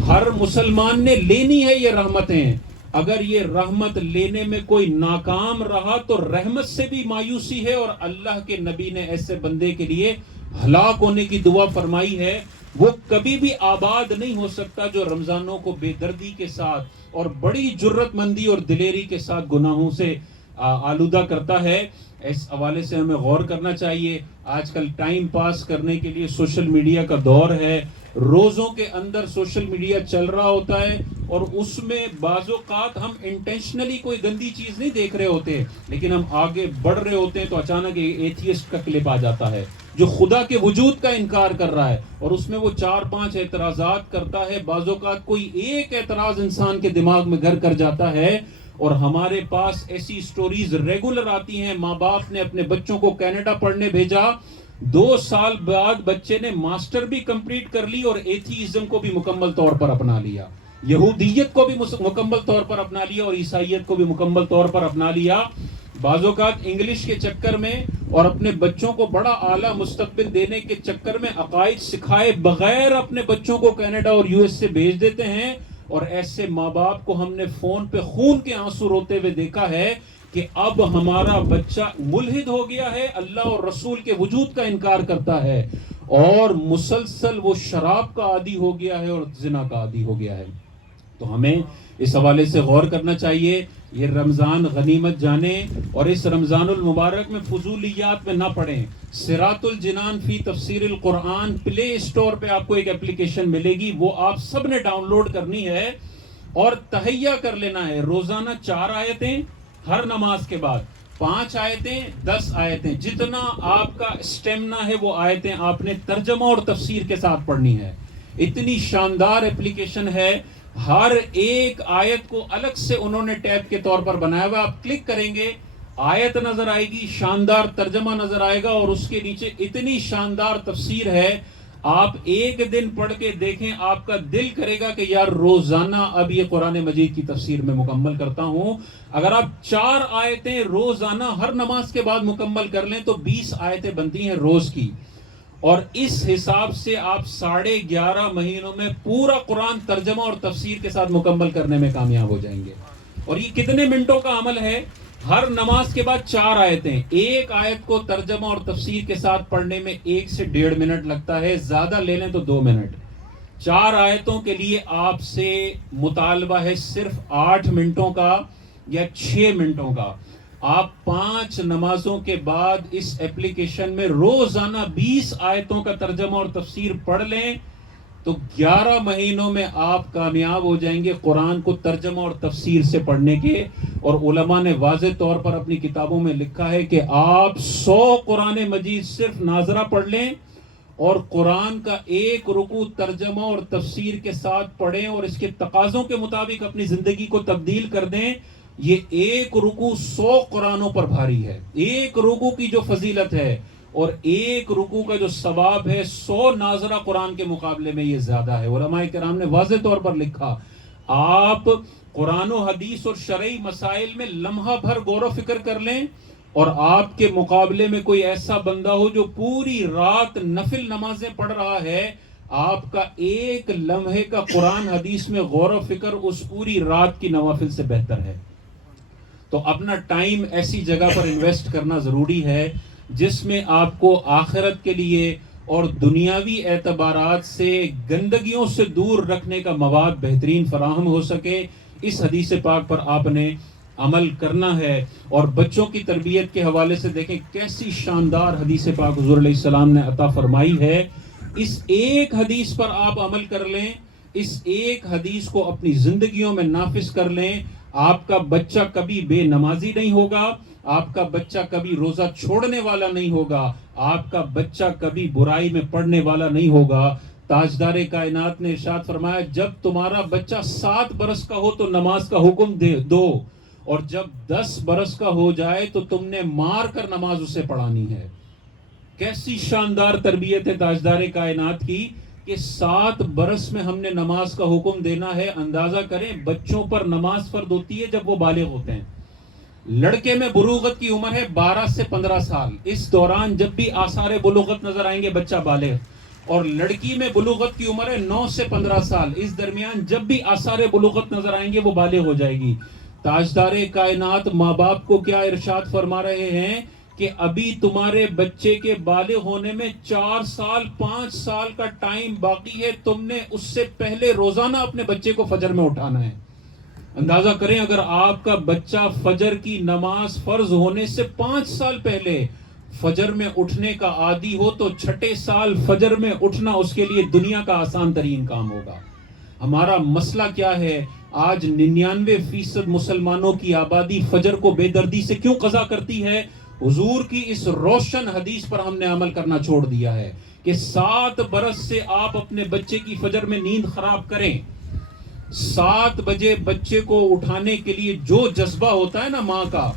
ہر مسلمان نے لینی ہے یہ رحمتیں۔ اگر یہ رحمت لینے میں کوئی ناکام رہا تو رحمت سے بھی مایوسی ہے، اور اللہ کے نبی نے ایسے بندے کے لیے ہلاک ہونے کی دعا فرمائی ہے۔ وہ کبھی بھی آباد نہیں ہو سکتا جو رمضانوں کو بے دردی کے ساتھ اور بڑی جرت مندی اور دلیری کے ساتھ گناہوں سے آلودہ کرتا ہے۔ اس حوالے سے ہمیں غور کرنا چاہیے۔ آج کل ٹائم پاس کرنے کے لیے سوشل میڈیا کا دور ہے، روزوں کے اندر سوشل میڈیا چل رہا ہوتا ہے، اور اس میں بعض اوقات ہم انٹینشنلی کوئی گندی چیز نہیں دیکھ رہے ہوتے، لیکن ہم آگے بڑھ رہے ہوتے ہیں تو اچانک ایتھیسٹ کا کلپ آ جاتا ہے جو خدا کے وجود کا انکار کر رہا ہے، اور اس میں وہ 4-5 اعتراضات کرتا ہے۔ بعض اوقات کوئی ایک اعتراض انسان کے دماغ میں گھر کر جاتا ہے، اور ہمارے پاس ایسی سٹوریز ریگولر آتی ہیں۔ ماں باپ نے اپنے بچوں کو کینیڈا پڑھنے بھیجا، 2 سال بعد بچے نے ماسٹر بھی کمپلیٹ کر لی اور ایتھیزم کو بھی مکمل طور پر اپنا لیا، یہودیت کو بھی مکمل طور پر اپنا لیا، اور عیسائیت کو بھی مکمل طور پر اپنا لیا۔ بعض اوقات انگلش کے چکر میں اور اپنے بچوں کو بڑا اعلیٰ مستقبل دینے کے چکر میں عقائد سکھائے بغیر اپنے بچوں کو کینیڈا اور US سے بھیج دیتے ہیں، اور ایسے ماں باپ کو ہم نے فون پہ خون کے آنسو روتے ہوئے دیکھا ہے کہ اب ہمارا بچہ ملحد ہو گیا ہے، اللہ اور رسول کے وجود کا انکار کرتا ہے، اور مسلسل وہ شراب کا عادی ہو گیا ہے اور زنا کا عادی ہو گیا ہے۔ تو ہمیں اس حوالے سے غور کرنا چاہیے۔ یہ رمضان غنیمت جانیں، اور اس رمضان المبارک میں فضولیات میں نہ پڑیں۔ صراط الجنان فی تفسیر القرآن پلے اسٹور پہ آپ کو ایک اپلیکیشن ملے گی، وہ آپ سب نے ڈاؤن لوڈ کرنی ہے اور تہیہ کر لینا ہے۔ روزانہ 4 آیتیں، ہر نماز کے بعد 5 آیتیں، 10 آیتیں، جتنا آپ کا اسٹیمنا ہے وہ آیتیں آپ نے ترجمہ اور تفسیر کے ساتھ پڑھنی ہے۔ اتنی شاندار اپلیکیشن ہے، ہر ایک آیت کو الگ سے انہوں نے ٹیب کے طور پر بنایا ہوا۔ آپ کلک کریں گے، آیت نظر آئے گی، شاندار ترجمہ نظر آئے گا، اور اس کے نیچے اتنی شاندار تفسیر ہے، آپ ایک دن پڑھ کے دیکھیں، آپ کا دل کرے گا کہ یار روزانہ اب یہ قرآن مجید کی تفسیر میں مکمل کرتا ہوں۔ اگر آپ 4 آیتیں روزانہ ہر نماز کے بعد مکمل کر لیں تو 20 آیتیں بنتی ہیں روز کی، اور اس حساب سے آپ 11.5 مہینوں میں پورا قرآن ترجمہ اور تفسیر کے ساتھ مکمل کرنے میں کامیاب ہو جائیں گے۔ اور یہ کتنے منٹوں کا عمل ہے؟ ہر نماز کے بعد 4 آیتیں، ایک آیت کو ترجمہ اور تفسیر کے ساتھ پڑھنے میں 1 سے 1.5 منٹ لگتا ہے، زیادہ لے لیں تو 2 منٹ۔ 4 آیتوں کے لیے آپ سے مطالبہ ہے صرف 8 منٹوں کا یا 6 منٹوں کا۔ آپ 5 نمازوں کے بعد اس ایپلیکیشن میں روزانہ 20 آیتوں کا ترجمہ اور تفسیر پڑھ لیں تو 11 مہینوں میں آپ کامیاب ہو جائیں گے قرآن کو ترجمہ اور تفسیر سے پڑھنے کے۔ اور علماء نے واضح طور پر اپنی کتابوں میں لکھا ہے کہ آپ 100 قرآن مجید صرف ناظرہ پڑھ لیں اور قرآن کا ایک رکوع ترجمہ اور تفسیر کے ساتھ پڑھیں اور اس کے تقاضوں کے مطابق اپنی زندگی کو تبدیل کر دیں، یہ ایک رکوع 100 قرآنوں پر بھاری ہے۔ ایک رکوع کی جو فضیلت ہے اور ایک رکوع کا جو ثواب ہے 100 ناظرہ قرآن کے مقابلے میں یہ زیادہ ہے۔ علماء کرام نے واضح طور پر لکھا، آپ قرآن و حدیث اور شرعی مسائل میں لمحہ بھر غور و فکر کر لیں، اور آپ کے مقابلے میں کوئی ایسا بندہ ہو جو پوری رات نفل نمازیں پڑھ رہا ہے، آپ کا ایک لمحے کا قرآن حدیث میں غور و فکر اس پوری رات کی نوافل سے بہتر ہے۔ تو اپنا ٹائم ایسی جگہ پر انویسٹ کرنا ضروری ہے جس میں آپ کو آخرت کے لیے اور دنیاوی اعتبارات سے گندگیوں سے دور رکھنے کا مواد بہترین فراہم ہو سکے۔ اس حدیث پاک پر آپ نے عمل کرنا ہے۔ اور بچوں کی تربیت کے حوالے سے دیکھیں کیسی شاندار حدیث پاک حضور علیہ السلام نے عطا فرمائی ہے۔ اس ایک حدیث پر آپ عمل کر لیں، اس ایک حدیث کو اپنی زندگیوں میں نافذ کر لیں، آپ کا بچہ کبھی بے نمازی نہیں ہوگا، آپ کا بچہ کبھی روزہ چھوڑنے والا نہیں ہوگا، آپ کا بچہ کبھی برائی میں پڑنے والا نہیں ہوگا۔ تاجدار کائنات نے ارشاد فرمایا جب تمہارا بچہ 7 برس کا ہو تو نماز کا حکم دو، اور جب 10 برس کا ہو جائے تو تم نے مار کر نماز اسے پڑھانی ہے۔ کیسی شاندار تربیت ہے تاجدار کائنات کی کہ 7 برس میں ہم نے نماز کا حکم دینا ہے۔ اندازہ کریں بچوں پر نماز فرض ہوتی ہے جب وہ بالغ ہوتے ہیں۔ لڑکے میں بلوغت کی عمر ہے 12 سے 15 سال، اس دوران جب بھی آثار بلوغت نظر آئیں گے بچہ بالغ، اور لڑکی میں بلوغت کی عمر ہے 9 سے 15 سال، اس درمیان جب بھی آثار بلوغت نظر آئیں گے وہ بالغ ہو جائے گی۔ تاجدار کائنات ماں باپ کو کیا ارشاد فرما رہے ہیں کہ ابھی تمہارے بچے کے بالغ ہونے میں 4 سال 5 سال کا ٹائم باقی ہے، تم نے اس سے پہلے روزانہ اپنے بچے کو فجر میں اٹھانا ہے۔ اندازہ کریں اگر آپ کا بچہ فجر کی نماز فرض ہونے سے 5 سال پہلے فجر میں اٹھنے کا عادی ہو تو 6 سال فجر میں اٹھنا اس کے لیے دنیا کا آسان ترین کام ہوگا۔ ہمارا مسئلہ کیا ہے؟ آج 99% مسلمانوں کی آبادی فجر کو بے دردی سے کیوں قضا کرتی ہے؟ حضور کی اس روشن حدیث پر ہم نے عمل کرنا چھوڑ دیا ہے کہ 7 برس سے آپ اپنے بچے کی فجر میں نیند خراب کریں۔ 7 بجے بچے کو اٹھانے کے لیے جو جذبہ ہوتا ہے نا ماں کا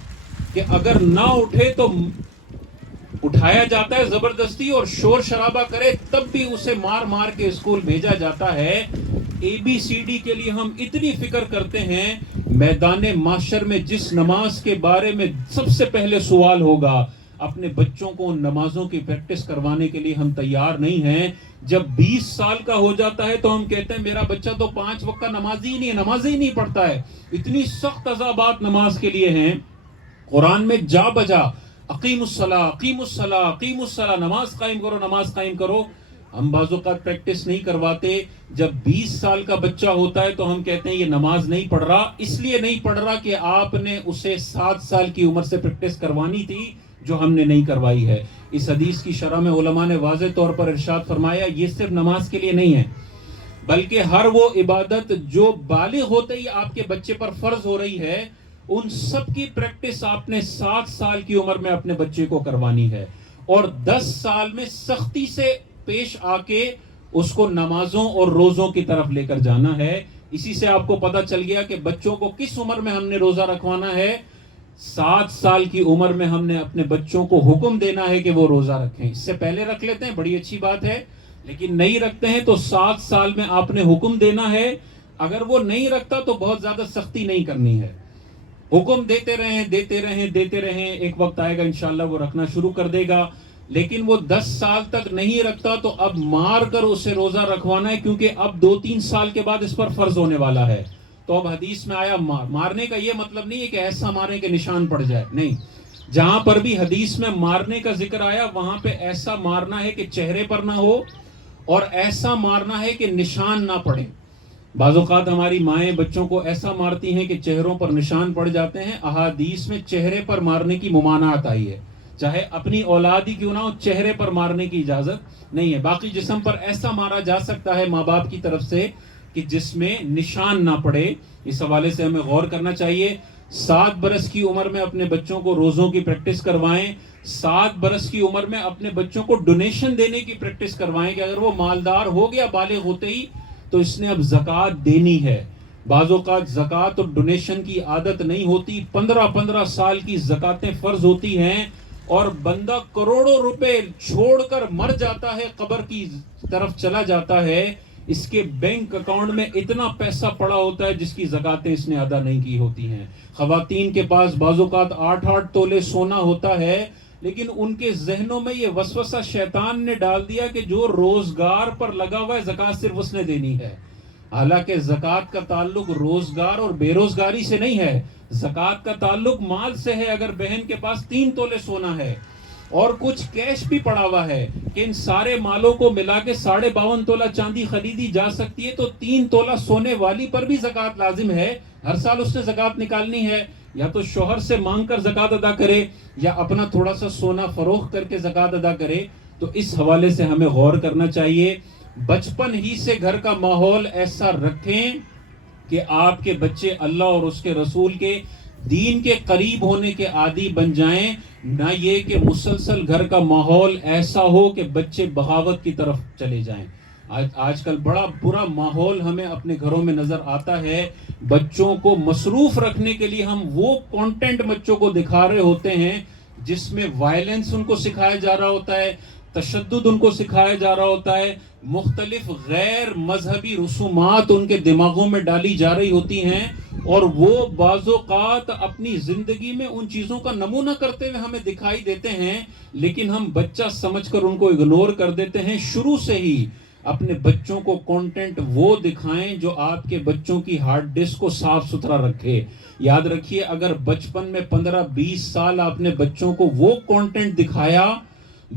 کہ اگر نہ اٹھے تو اٹھایا جاتا ہے زبردستی، اور شور شرابہ کرے تب بھی اسے مار مار کے اسکول بھیجا جاتا ہے۔ ABCD کے لیے ہم اتنی فکر کرتے ہیں، میدان محشر میں جس نماز کے بارے میں سب سے پہلے سوال ہوگا، اپنے بچوں کو ان نمازوں کی پریکٹس کروانے کے لیے ہم تیار نہیں ہیں۔ جب 20 سال کا ہو جاتا ہے تو ہم کہتے ہیں میرا بچہ تو 5 وقت کا نمازی ہی نہیں پڑھتا ہے۔ اتنی سخت عذابات نماز کے لیے ہیں، قرآن میں جا بجا اقیم الصلاۃ اقیم الصلاۃ اقیم الصلاۃ، نماز قائم کرو۔ ہم بعض اوقات پریکٹس نہیں کرواتے۔ جب 20 سال کا بچہ ہوتا ہے تو ہم کہتے ہیں یہ نماز نہیں پڑھ رہا، اس لیے نہیں پڑھ رہا کہ آپ نے اسے 7 سال کی عمر سے پریکٹس کروانی تھی جو ہم نے نہیں کروائی ہے۔ اس حدیث کی شرح میں علماء نے واضح طور پر ارشاد فرمایا یہ صرف نماز کے لیے نہیں ہے، بلکہ ہر وہ عبادت جو بالغ ہوتے ہی آپ کے بچے پر فرض ہو رہی ہے، ان سب کی پریکٹس آپ نے 7 سال کی عمر میں اپنے بچے کو کروانی ہے، اور 10 سال میں سختی سے پیش آ کے اس کو نمازوں اور روزوں کی طرف لے کر جانا ہے۔ اسی سے آپ کو پتا چل گیا کہ بچوں کو کس عمر میں ہم نے روزہ رکھوانا ہے۔ 7 سال کی عمر میں ہم نے اپنے بچوں کو حکم دینا ہے کہ وہ روزہ رکھیں۔ اس سے پہلے رکھ لیتے ہیں بڑی اچھی بات ہے، لیکن نہیں رکھتے ہیں تو 7 سال میں آپ نے حکم دینا ہے۔ اگر وہ نہیں رکھتا تو بہت زیادہ سختی نہیں کرنی ہے، حکم دیتے رہیں، ایک وقت آئے گا انشاءاللہ وہ رکھنا شروع کر دے گا۔ لیکن وہ 10 سال تک نہیں رکھتا تو اب مار کر اسے روزہ رکھوانا ہے، کیونکہ اب 2-3 سال کے بعد اس پر فرض ہونے والا ہے۔ تو اب حدیث میں آیا مارنے کا یہ مطلب نہیں ہے کہ ایسا مارے کہ نشان پڑ جائے، نہیں، جہاں پر بھی حدیث میں مارنے کا ذکر آیا وہاں پہ ایسا مارنا ہے کہ چہرے پر نہ ہو، اور ایسا مارنا ہے کہ نشان نہ پڑے۔ بعض اوقات ہماری مائیں بچوں کو ایسا مارتی ہیں کہ چہروں پر نشان پڑ جاتے ہیں۔ احادیث میں چہرے پر مارنے کی ممانعت آئی ہے، چاہے اپنی اولاد ہی کیوں نہ ہو، چہرے پر مارنے کی اجازت نہیں ہے۔ باقی جسم پر ایسا مارا جا سکتا ہے ماں باپ کی طرف سے کہ جس میں نشان نہ پڑے۔ اس حوالے سے ہمیں غور کرنا چاہیے۔ 7 برس کی عمر میں اپنے بچوں کو روزوں کی پریکٹس کروائیں۔ 7 برس کی عمر میں اپنے بچوں کو ڈونیشن دینے کی پریکٹس کروائیں کہ اگر وہ مالدار ہو گیا بالغ ہوتے ہی تو اس نے اب زکوٰۃ دینی ہے۔ بعض اوقات زکوٰۃ اور ڈونیشن کی عادت نہیں ہوتی، 15 سال کی زکوٰتیں فرض ہوتی ہیں، اور بندہ کروڑوں روپے چھوڑ کر مر جاتا ہے، قبر کی طرف چلا جاتا ہے۔ اس کے بینک اکاؤنٹ میں اتنا پیسہ پڑا ہوتا ہے جس کی زکاتیں اس نے ادا نہیں کی ہوتی ہیں. خواتین کے پاس بعض اوقات 8-8 تولے سونا ہوتا ہے، لیکن ان کے ذہنوں میں یہ وسوسہ شیطان نے ڈال دیا کہ جو روزگار پر لگا ہوا ہے زکات صرف اس نے دینی ہے. حالانکہ زکات کا تعلق روزگار اور بے روزگاری سے نہیں ہے، زکات کا تعلق مال سے ہے. اگر بہن کے پاس 3 تولے سونا ہے اور کچھ کیش بھی پڑا ہوا ہے کہ ان سارے مالوں کو ملا کے 52.5 تولہ چاندی خریدی جا سکتی ہے، تو 3 تولہ سونے والی پر بھی زکات لازم ہے. ہر سال اس نے زکات نکالنی ہے. یا تو شوہر سے مانگ کر زکات ادا کرے یا اپنا تھوڑا سا سونا فروخت کر کے زکات ادا کرے. تو اس حوالے سے ہمیں غور کرنا چاہیے. بچپن ہی سے گھر کا ماحول ایسا رکھیں کہ آپ کے بچے اللہ اور اس کے رسول کے دین کے قریب ہونے کے عادی بن جائیں، نہ یہ کہ مسلسل گھر کا ماحول ایسا ہو کہ بچے بغاوت کی طرف چلے جائیں. آج کل بڑا برا ماحول ہمیں اپنے گھروں میں نظر آتا ہے. بچوں کو مصروف رکھنے کے لیے ہم وہ کانٹینٹ بچوں کو دکھا رہے ہوتے ہیں جس میں وائلنس ان کو سکھایا جا رہا ہوتا ہے، تشدد ان کو سکھایا جا رہا ہوتا ہے، مختلف غیر مذہبی رسومات ان کے دماغوں میں ڈالی جا رہی ہوتی ہیں، اور وہ بعض اوقات اپنی زندگی میں ان چیزوں کا نمونہ کرتے ہوئے ہمیں دکھائی دیتے ہیں، لیکن ہم بچہ سمجھ کر ان کو اگنور کر دیتے ہیں. شروع سے ہی اپنے بچوں کو کانٹینٹ وہ دکھائیں جو آپ کے بچوں کی ہارڈ ڈسک کو صاف ستھرا رکھے. یاد رکھیے، اگر بچپن میں 15-20 سال آپ نے بچوں کو وہ کانٹینٹ دکھایا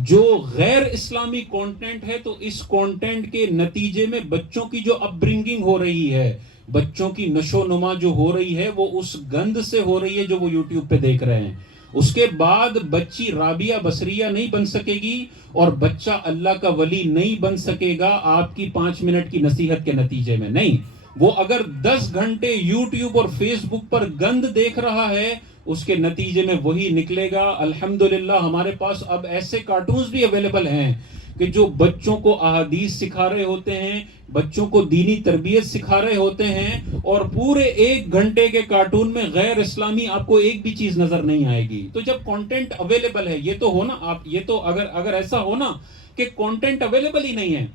جو غیر اسلامی کانٹینٹ ہے، تو اس کانٹینٹ کے نتیجے میں بچوں کی جو اپ برنگنگ ہو رہی ہے، بچوں کی نشو و نما جو ہو رہی ہے، وہ اس گند سے ہو رہی ہے جو وہ یوٹیوب پہ دیکھ رہے ہیں. اس کے بعد بچی رابعہ بصریہ نہیں بن سکے گی اور بچہ اللہ کا ولی نہیں بن سکے گا آپ کی 5 منٹ کی نصیحت کے نتیجے میں. نہیں، وہ اگر 10 گھنٹے یوٹیوب اور فیس بک پر گند دیکھ رہا ہے، اس کے نتیجے میں وہی نکلے گا. الحمدللہ ہمارے پاس اب ایسے کارٹونز بھی اویلیبل ہیں کہ جو بچوں کو احادیث سکھا رہے ہوتے ہیں، بچوں کو دینی تربیت سکھا رہے ہوتے ہیں، اور پورے 1 گھنٹے کے کارٹون میں غیر اسلامی آپ کو ایک بھی چیز نظر نہیں آئے گی. تو جب کانٹینٹ اویلیبل ہے، یہ تو ہونا آپ، یہ تو اگر ایسا ہونا کہ کانٹینٹ اویلیبل ہی نہیں ہے،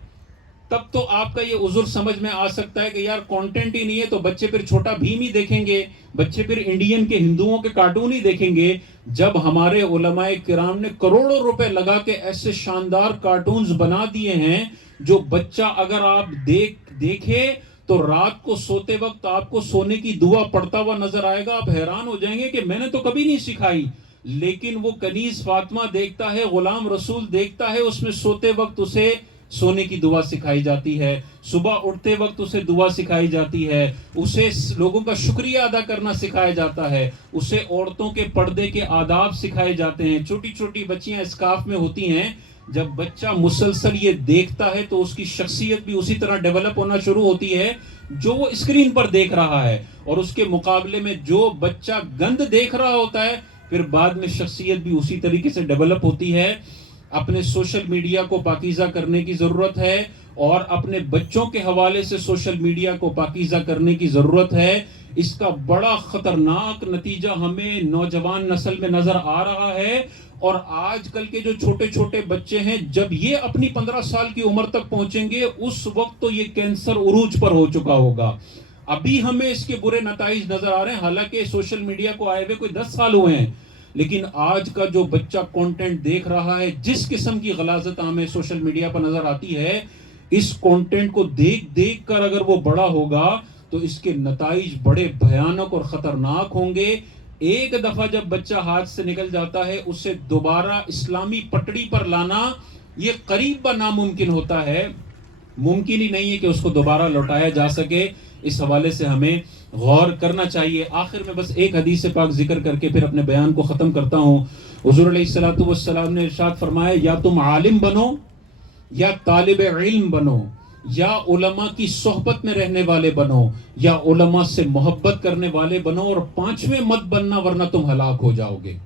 تب تو آپ کا یہ عذر سمجھ میں آ سکتا ہے کہ یار کانٹینٹ ہی نہیں ہے تو بچے پھر چھوٹا بھیم ہی دیکھیں گے، بچے پھر انڈین کے ہندوؤں کے کارٹون ہی دیکھیں گے. جب ہمارے علماء کرام نے کروڑوں روپے لگا کے ایسے شاندار کارٹونز بنا دیے ہیں جو بچہ اگر آپ دیکھے تو رات کو سوتے وقت آپ کو سونے کی دعا پڑھتا ہوا نظر آئے گا. آپ حیران ہو جائیں گے کہ میں نے تو کبھی نہیں سکھائی، لیکن وہ کنیز فاطمہ دیکھتا ہے، غلام رسول دیکھتا ہے، اس میں سوتے وقت اسے سونے کی دعا سکھائی جاتی ہے، صبح اٹھتے وقت اسے دعا سکھائی جاتی ہے، اسے لوگوں کا شکریہ ادا کرنا سکھایا جاتا ہے، اسے عورتوں کے پردے کے آداب سکھائے جاتے ہیں. چھوٹی چھوٹی بچیاں اسکارف میں ہوتی ہیں. جب بچہ مسلسل یہ دیکھتا ہے تو اس کی شخصیت بھی اسی طرح ڈیولپ ہونا شروع ہوتی ہے جو وہ اسکرین پر دیکھ رہا ہے، اور اس کے مقابلے میں جو بچہ گند دیکھ رہا ہوتا ہے پھر بعد میں شخصیت بھی اسی طریقے سے ڈیولپ ہوتی ہے. اپنے سوشل میڈیا کو پاکیزہ کرنے کی ضرورت ہے، اور اپنے بچوں کے حوالے سے سوشل میڈیا کو پاکیزہ کرنے کی ضرورت ہے. اس کا بڑا خطرناک نتیجہ ہمیں نوجوان نسل میں نظر آ رہا ہے، اور آج کل کے جو چھوٹے چھوٹے بچے ہیں جب یہ اپنی 15 سال کی عمر تک پہنچیں گے اس وقت تو یہ کینسر عروج پر ہو چکا ہوگا. ابھی ہمیں اس کے برے نتائج نظر آ رہے ہیں، حالانکہ سوشل میڈیا کو آئے ہوئے کوئی 10 سال ہوئے ہیں، لیکن آج کا جو بچہ کانٹینٹ دیکھ رہا ہے، جس قسم کی غلاظت ہمیں سوشل میڈیا پر نظر آتی ہے، اس کانٹینٹ کو دیکھ کر اگر وہ بڑا ہوگا تو اس کے نتائج بڑے بھیانک اور خطرناک ہوں گے. ایک دفعہ جب بچہ ہاتھ سے نکل جاتا ہے اسے دوبارہ اسلامی پٹڑی پر لانا یہ قریب ناممکن ہوتا ہے. ممکن ہی نہیں ہے کہ اس کو دوبارہ لوٹایا جا سکے. اس حوالے سے ہمیں غور کرنا چاہیے. آخر میں بس ایک حدیث پاک ذکر کر کے پھر اپنے بیان کو ختم کرتا ہوں. حضور علیہ الصلوۃ والسلام نے ارشاد فرمایا، یا تم عالم بنو یا طالب علم بنو، یا علماء کی صحبت میں رہنے والے بنو، یا علماء سے محبت کرنے والے بنو، اور 5ویں مت بننا ورنہ تم ہلاک ہو جاؤ گے.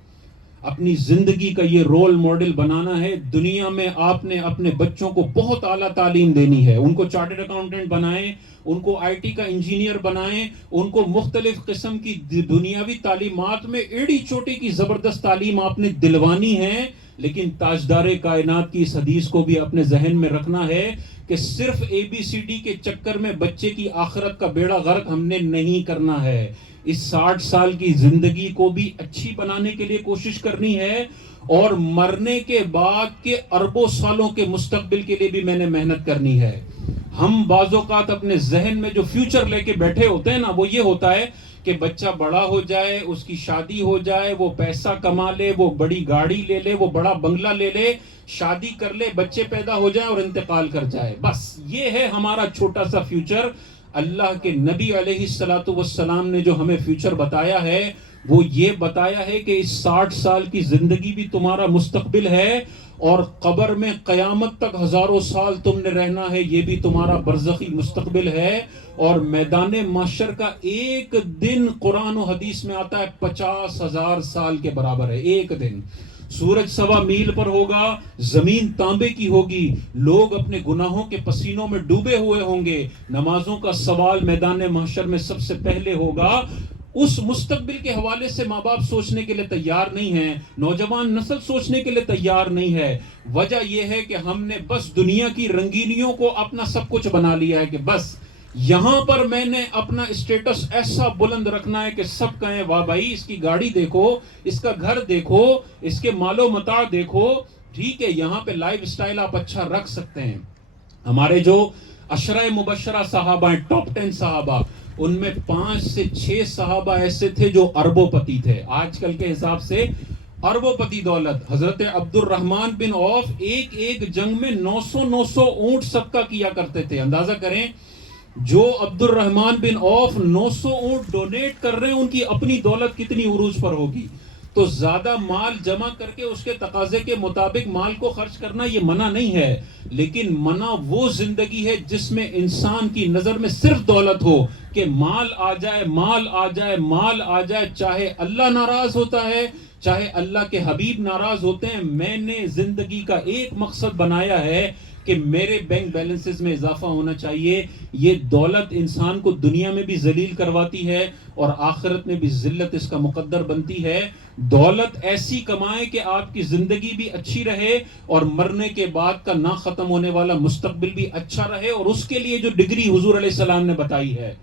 اپنی زندگی کا یہ رول ماڈل بنانا ہے. دنیا میں آپ نے اپنے بچوں کو بہت اعلیٰ تعلیم دینی ہے. ان کو چارٹرڈ اکاؤنٹنٹ بنائیں، ان کو آئی ٹی کا انجینئر بنائیں، ان کو مختلف قسم کی دنیاوی تعلیمات میں ایڑی چوٹی کی زبردست تعلیم آپ نے دلوانی ہے. لیکن تاجدار کائنات کی اس حدیث کو بھی اپنے ذہن میں رکھنا ہے کہ صرف ABCD کے چکر میں بچے کی آخرت کا بیڑا غرق ہم نے نہیں کرنا ہے. اس 60 سال کی زندگی کو بھی اچھی بنانے کے لیے کوشش کرنی ہے, اور مرنے کے بعد کے اربوں سالوں کے مستقبل کے لیے بھی میں نے محنت کرنی ہے. ہم بعض اوقات اپنے ذہن میں جو فیوچر لے کے بیٹھے ہوتے ہیں نا, وہ یہ ہوتا ہے کہ بچہ بڑا ہو جائے, اس کی شادی ہو جائے, وہ پیسہ کما لے, وہ بڑی گاڑی لے لے, وہ بڑا بنگلہ لے لے, شادی کر لے, بچے پیدا ہو جائیں اور انتقال کر جائے. بس یہ ہے ہمارا چھوٹا سا فیوچر. اللہ کے نبی علیہ الصلوۃ والسلام نے جو ہمیں فیوچر بتایا ہے وہ یہ بتایا ہے کہ اس 60 سال کی زندگی بھی تمہارا مستقبل ہے, اور قبر میں قیامت تک ہزاروں سال تم نے رہنا ہے, یہ بھی تمہارا برزخی مستقبل ہے. اور میدان محشر کا ایک دن قرآن و حدیث میں آتا ہے 50,000 سال کے برابر ہے. ایک دن سورج 1.25 میل پر ہوگا, زمین تانبے کی ہوگی, لوگ اپنے گناہوں کے پسینوں میں ڈوبے ہوئے ہوں گے, نمازوں کا سوال میدان محشر میں سب سے پہلے ہوگا. اس مستقبل کے حوالے سے ماں باپ سوچنے کے لیے تیار نہیں ہیں, نوجوان نسل سوچنے کے لیے تیار نہیں ہے. وجہ یہ ہے کہ ہم نے بس دنیا کی رنگینیوں کو اپنا سب کچھ بنا لیا ہے کہ بس یہاں پر میں نے اپنا اسٹیٹس ایسا بلند رکھنا ہے کہ سب کہیں واہ بھائی اس کی گاڑی دیکھو, اس کا گھر دیکھو, اس کے مال و متاع دیکھو. ٹھیک ہے, یہاں پہ لائف سٹائل آپ اچھا رکھ سکتے ہیں. ہمارے جو عشرہ مبشرہ صحابہ ہیں, ٹاپ 10 صحابہ, ان میں 5 سے 6 صحابہ ایسے تھے جو اربوں پتی تھے. آج کل کے حساب سے اربوں پتی دولت. حضرت عبد الرحمن بن عوف ایک جنگ میں 900 اونٹ صدقہ کیا کرتے تھے. اندازہ کریں جو عبد الرحمن بن عوف 900 اونٹ ڈونیٹ کر رہے ہیں, ان کی اپنی دولت کتنی عروج پر ہوگی. تو زیادہ مال جمع کر کے اس کے تقاضے کے مطابق مال کو خرچ کرنا یہ منع نہیں ہے, لیکن منع وہ زندگی ہے جس میں انسان کی نظر میں صرف دولت ہو کہ مال آ جائے, مال آ جائے, مال آ جائے, چاہے اللہ ناراض ہوتا ہے, چاہے اللہ کے حبیب ناراض ہوتے ہیں. میں نے زندگی کا ایک مقصد بنایا ہے کہ میرے بینک بیلنسز میں اضافہ ہونا چاہیے. یہ دولت انسان کو دنیا میں بھی ذلیل کرواتی ہے اور آخرت میں بھی ذلت اس کا مقدر بنتی ہے. دولت ایسی کمائیں کہ آپ کی زندگی بھی اچھی رہے اور مرنے کے بعد کا نہ ختم ہونے والا مستقبل بھی اچھا رہے. اور اس کے لیے جو ڈگری حضور علیہ السلام نے بتائی ہے,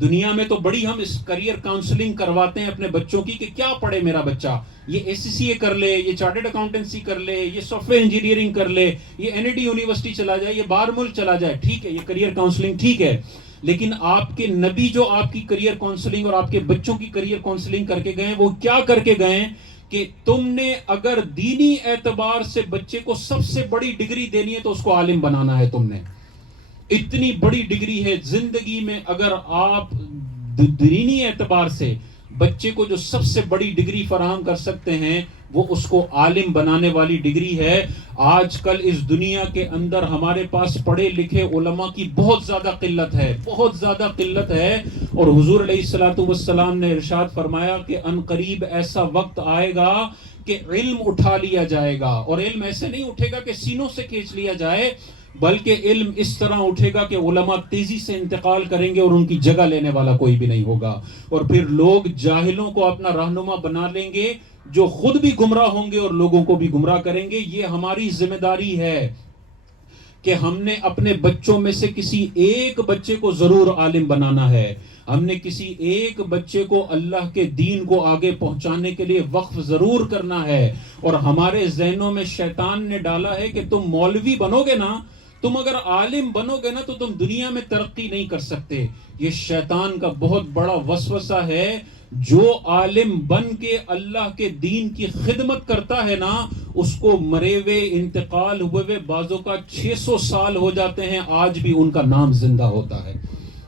دنیا میں تو بڑی ہم اس کریئر کاؤنسلنگ کرواتے ہیں اپنے بچوں کی کہ کیا پڑھے میرا بچہ, یہ ACCA کر لے, یہ چارٹرڈ اکاؤنٹنسی کر لے, یہ سافٹ ویئر انجینئرنگ کر لے, یہ NIT یونیورسٹی چلا جائے, یہ باہر ملک چلا جائے. ٹھیک ہے, یہ کریئر کاؤنسلنگ ٹھیک ہے, لیکن آپ کے نبی جو آپ کی کریئر کاؤنسلنگ اور آپ کے بچوں کی کریئر کاؤنسلنگ کر کے گئے, وہ کیا کر کے گئے کہ تم نے اگر دینی اعتبار سے بچے کو سب سے بڑی ڈگری دینی ہے تو اس کو عالم بنانا ہے. تم نے اتنی بڑی ڈگری ہے زندگی میں, اگر آپ دینی اعتبار سے بچے کو جو سب سے بڑی ڈگری فراہم کر سکتے ہیں وہ اس کو عالم بنانے والی ڈگری ہے. آج کل اس دنیا کے اندر ہمارے پاس پڑھے لکھے علماء کی بہت زیادہ قلت ہے, بہت زیادہ قلت ہے. اور حضور علیہ الصلوۃ والسلام نے ارشاد فرمایا کہ ان قریب ایسا وقت آئے گا کہ علم اٹھا لیا جائے گا, اور علم ایسے نہیں اٹھے گا کہ سینوں سے کھینچ لیا جائے, بلکہ علم اس طرح اٹھے گا کہ علماء تیزی سے انتقال کریں گے اور ان کی جگہ لینے والا کوئی بھی نہیں ہوگا. اور پھر لوگ جاہلوں کو اپنا رہنما بنا لیں گے جو خود بھی گمراہ ہوں گے اور لوگوں کو بھی گمراہ کریں گے. یہ ہماری ذمہ داری ہے کہ ہم نے اپنے بچوں میں سے کسی ایک بچے کو ضرور عالم بنانا ہے. ہم نے کسی ایک بچے کو اللہ کے دین کو آگے پہنچانے کے لیے وقف ضرور کرنا ہے. اور ہمارے ذہنوں میں شیطان نے ڈالا ہے کہ تم مولوی بنو گے نا, تم اگر عالم بنو گے نا تو تم دنیا میں ترقی نہیں کر سکتے. یہ شیطان کا بہت بڑا وسوسہ ہے. جو عالم بن کے اللہ کے دین کی خدمت کرتا ہے نا, اس کو مرے ہوئے, انتقال ہوئے بعضوں کا 600 سال ہو جاتے ہیں, آج بھی ان کا نام زندہ ہوتا ہے.